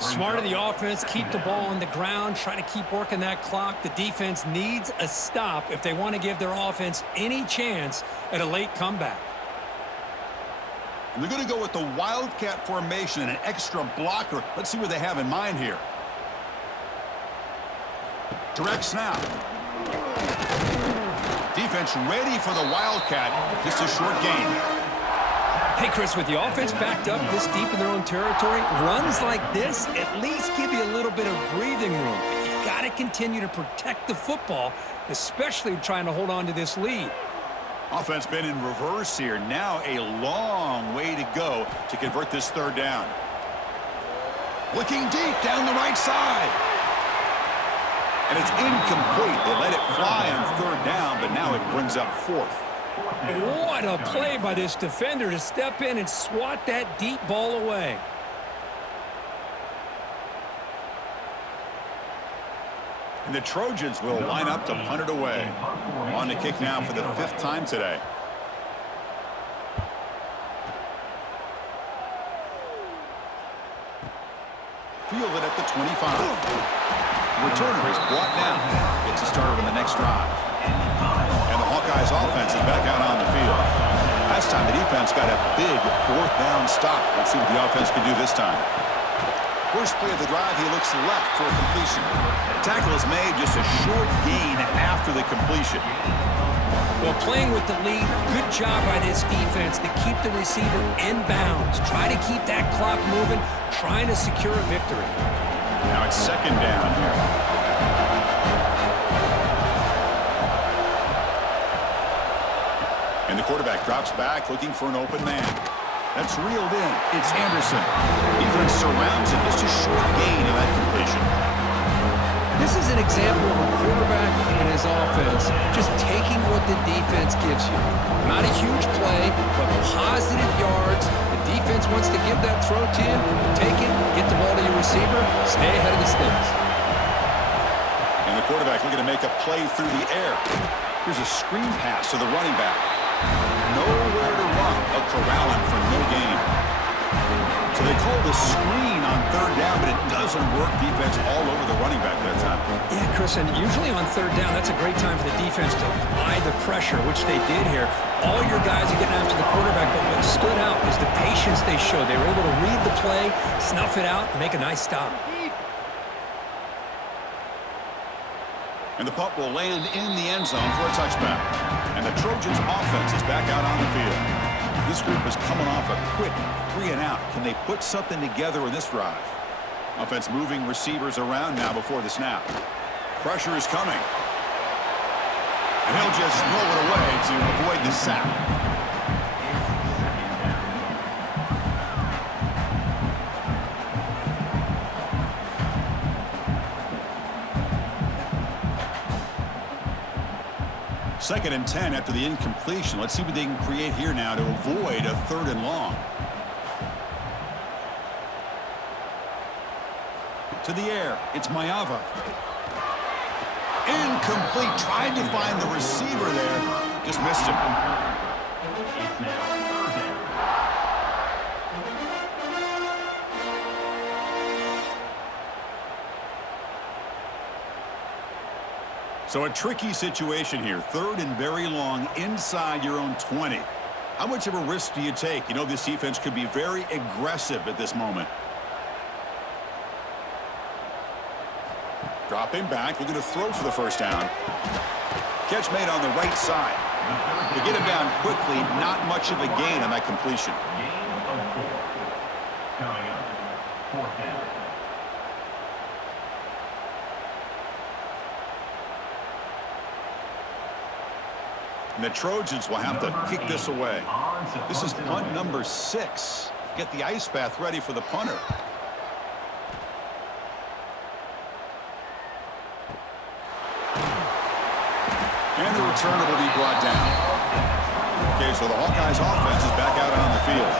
Smart of the offense, keep the ball on the ground, try to keep working that clock. The defense needs a stop if they want to give their offense any chance at a late comeback. And they're going to go with the Wildcat formation and an extra blocker. Let's see what they have in mind here. Direct snap. Defense ready for the Wildcat. Just a short gain. Hey, Chris, with the offense backed up this deep in their own territory, runs like this at least give you a little bit of breathing room. You've got to continue to protect the football, especially trying to hold on to this lead. Offense been in reverse here. Now a long way to go to convert this third down. Looking deep down the right side. And it's incomplete. They let it fly on third down, but now it brings up fourth. What a play by this defender to step in and swat that deep ball away. And the Trojans will line up to punt it away. On the kick now for the 5th time today. Fielded at the 25. Returner is brought down. Gets a starter on the next drive. And the Hawkeyes offense is back out on the field. Last time the defense got a big 4th down stop. Let's see what the offense can do this time. First play of the drive, he looks left for a completion. Tackle is made, just a short gain after the completion. Well, playing with the lead, good job by this defense to keep the receiver in bounds. Try to keep that clock moving, trying to secure a victory. Now it's 2nd down here. And the quarterback drops back, looking for an open man. That's reeled in. It's Anderson. Defense surrounds it. Just a short gain of that completion. This is an example of a quarterback and his offense just taking what the defense gives you. Not a huge play, but positive yards. The defense wants to give that throw to you. Take it, get the ball to your receiver, stay ahead of the sticks. And the quarterback looking to make a play through the air. Here's a screen pass to the running back. Nowhere to run. A corralling for no gain. So they call the screen on 3rd down, but it doesn't work. Defense all over the running back that time. Yeah, Chris, and usually on 3rd down, that's a great time for the defense to apply the pressure, which they did here. All your guys are getting after the quarterback, but what stood out is the patience they showed. They were able to read the play, snuff it out, and make a nice stop. And the punt will land in the end zone for a touchback. And the Trojans offense is back out on the field. This group is coming off a quick 3-and-out. Can they put something together in this drive? Offense moving receivers around now before the snap. Pressure is coming. And he'll just throw it away to avoid the sack. Second and 10 after the incompletion. Let's see what they can create here now to avoid a 3rd and long. To the air. It's Mayava. Incomplete. Tried to find the receiver there. Just missed him. It's now 3rd down. So a tricky situation here. 3rd and very long inside your own 20. How much of a risk do you take? You know, this defense could be very aggressive at this moment. Dropping back, looking to throw for the 1st down. Catch made on the right side. To get him down quickly, not much of a gain on that completion. Gain of 4. Coming up, 4th down. And the Trojans will have to kick this away. This is punt number 6. Get the ice bath ready for the punter. And the returner will be brought down. Okay, so the Hawkeyes offense is back out on the field.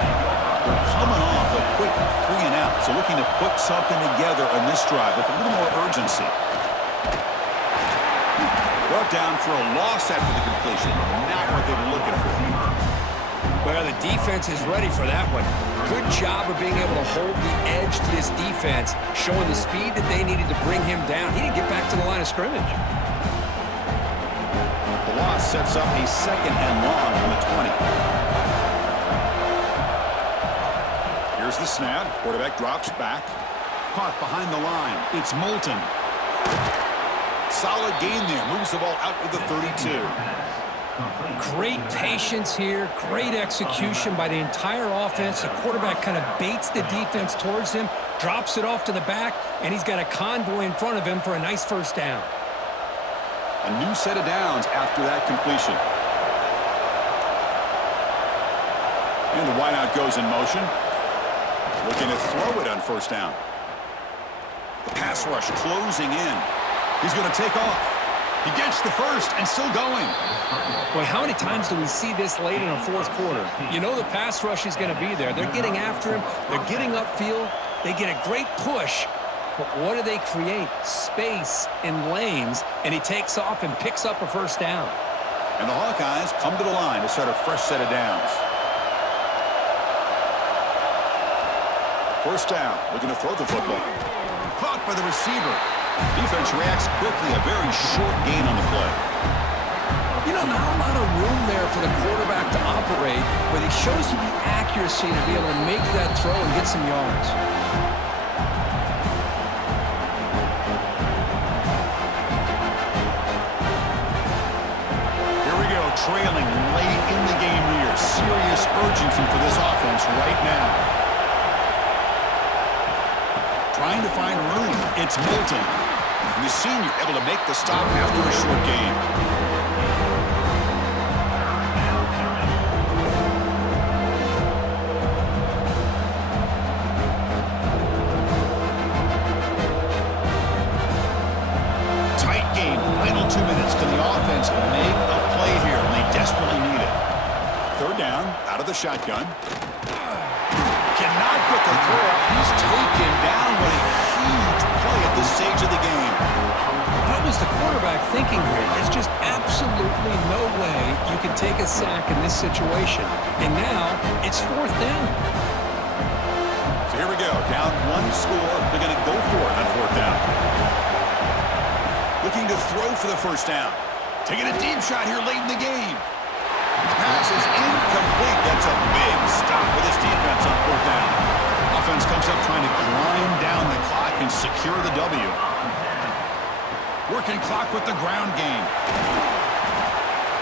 They're coming off a quick 3-and-out, so looking to put something together on this drive with a little more urgency. Brought down for a loss after the completion. Not what they were looking for. Well, the defense is ready for that one. Good job of being able to hold the edge to this defense, showing the speed that they needed to bring him down. He didn't get back to the line of scrimmage. The loss sets up a 2nd and long from the 20. Here's the snap. Quarterback drops back. Caught behind the line. It's Moulton. Solid gain there. Moves the ball out to the 32. Great patience here. Great execution by the entire offense. The quarterback kind of baits the defense towards him, drops it off to the back, and he's got a convoy in front of him for a nice 1st down. A new set of downs after that completion. And the wideout goes in motion. Looking to throw it on 1st down. The pass rush closing in. He's going to take off. He gets the first and still going. Boy, how many times do we see this late in a fourth quarter? You know the pass rush is going to be there. They're getting after him. They're getting upfield. They get a great push. But what do they create? Space in lanes. And he takes off and picks up a first down. And the Hawkeyes come to the line to start a fresh set of downs. First down, looking to throw the football. Caught by the receiver. Defense reacts quickly, a very short gain on the play. You know, not a lot of room there for the quarterback to operate, but he shows you the accuracy to be able to make that throw and get some yards. Here we go, trailing late in the game here. Serious urgency for this offense right now. Trying to find room. It's Milton. And the senior able to make the stop after a short gain. Tight game. Final 2 minutes. Can the offense make a play here? And they desperately need it. Third down, out of the shotgun. Cannot get the throw. He's taken down with a huge play at this stage of the game. What was the quarterback thinking here? There's just absolutely no way you can take a sack in this situation. And now it's fourth down. So here we go. Down one score. They're going to go for it on fourth down. Looking to throw for the first down. Taking a deep shot here late in the game. Pass is incomplete. That's a big stop with his defense on fourth down. Offense comes up trying to grind down the clock and secure the W. Working clock with the ground game.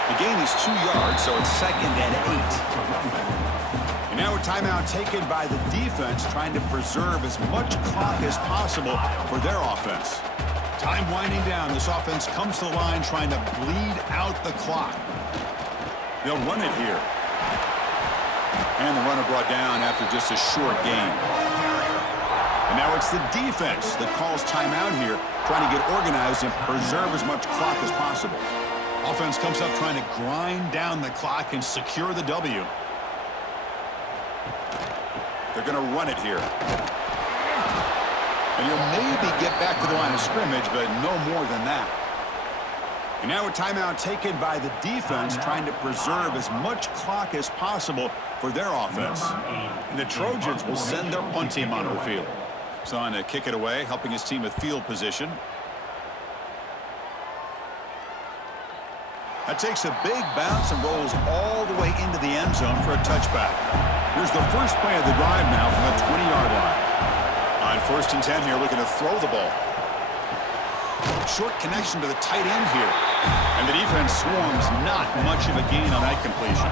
The gain is 2 yards, so it's 2nd and 8. And now a timeout taken by the defense, trying to preserve as much clock as possible for their offense. Time winding down. This offense comes to the line trying to bleed out the clock. They'll run it here. And the runner brought down after just a short gain. And now it's the defense that calls timeout here, trying to get organized and preserve as much clock as possible. Offense comes up trying to grind down the clock and secure the W. They're going to run it here. And you'll maybe get back to the line of scrimmage, but no more than that. And now a timeout taken by the defense, trying to preserve as much clock as possible for their offense. And the Trojans will send their punt team onto the field. So on to kick it away, helping his team with field position. That takes a big bounce and rolls all the way into the end zone for a touchback. Here's the first play of the drive now from the 20-yard line. On 1st and 10 here, looking to throw the ball. Short connection to the tight end here. And the defense swarms, not much of a gain on that completion.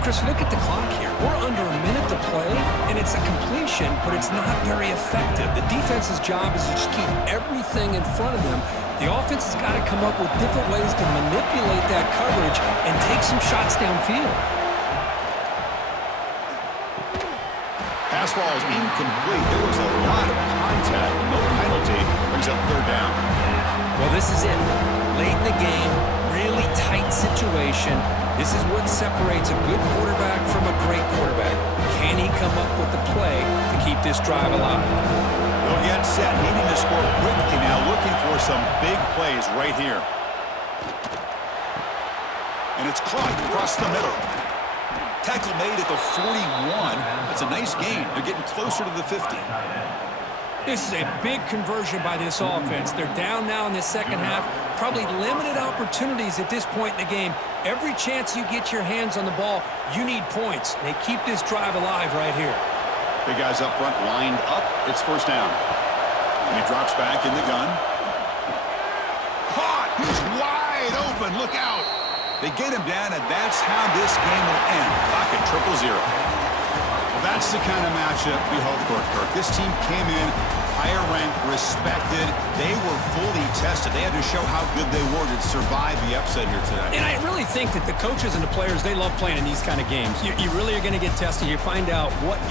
Chris, look at the clock here. We're under a minute to play, and it's a completion, but it's not very effective. The defense's job is to just keep everything in front of them. The offense has got to come up with different ways to manipulate that coverage and take some shots downfield. Pass ball is incomplete. There was a lot of contact. No penalty. Brings up third down. Well, this is it. Late in the game, really tight situation. This is what separates a good quarterback from a great quarterback. Can he come up with the play to keep this drive alive? They'll get set, needing to score quickly now, looking for some big plays right here. And it's caught across the middle. Tackle made at the 41. That's a nice gain. They're getting closer to the 50. This is a big conversion by this offense. They're down now in the second half. Probably limited opportunities at this point in the game. Every chance you get your hands on the ball, you need points. They keep this drive alive right here. Big guys up front lined up. It's first down. And he drops back in the gun. Caught! He's wide open. Look out. They get him down, and that's how this game will end. Clock at 0-0. Well, that's the kind of matchup we hope for, Kirk. This team came in higher ranked, respected. They were fully tested. They had to show how good they were to survive the upset here today. And I really think that the coaches and the players, they love playing in these kind of games. You really are going to get tested. You find out what you're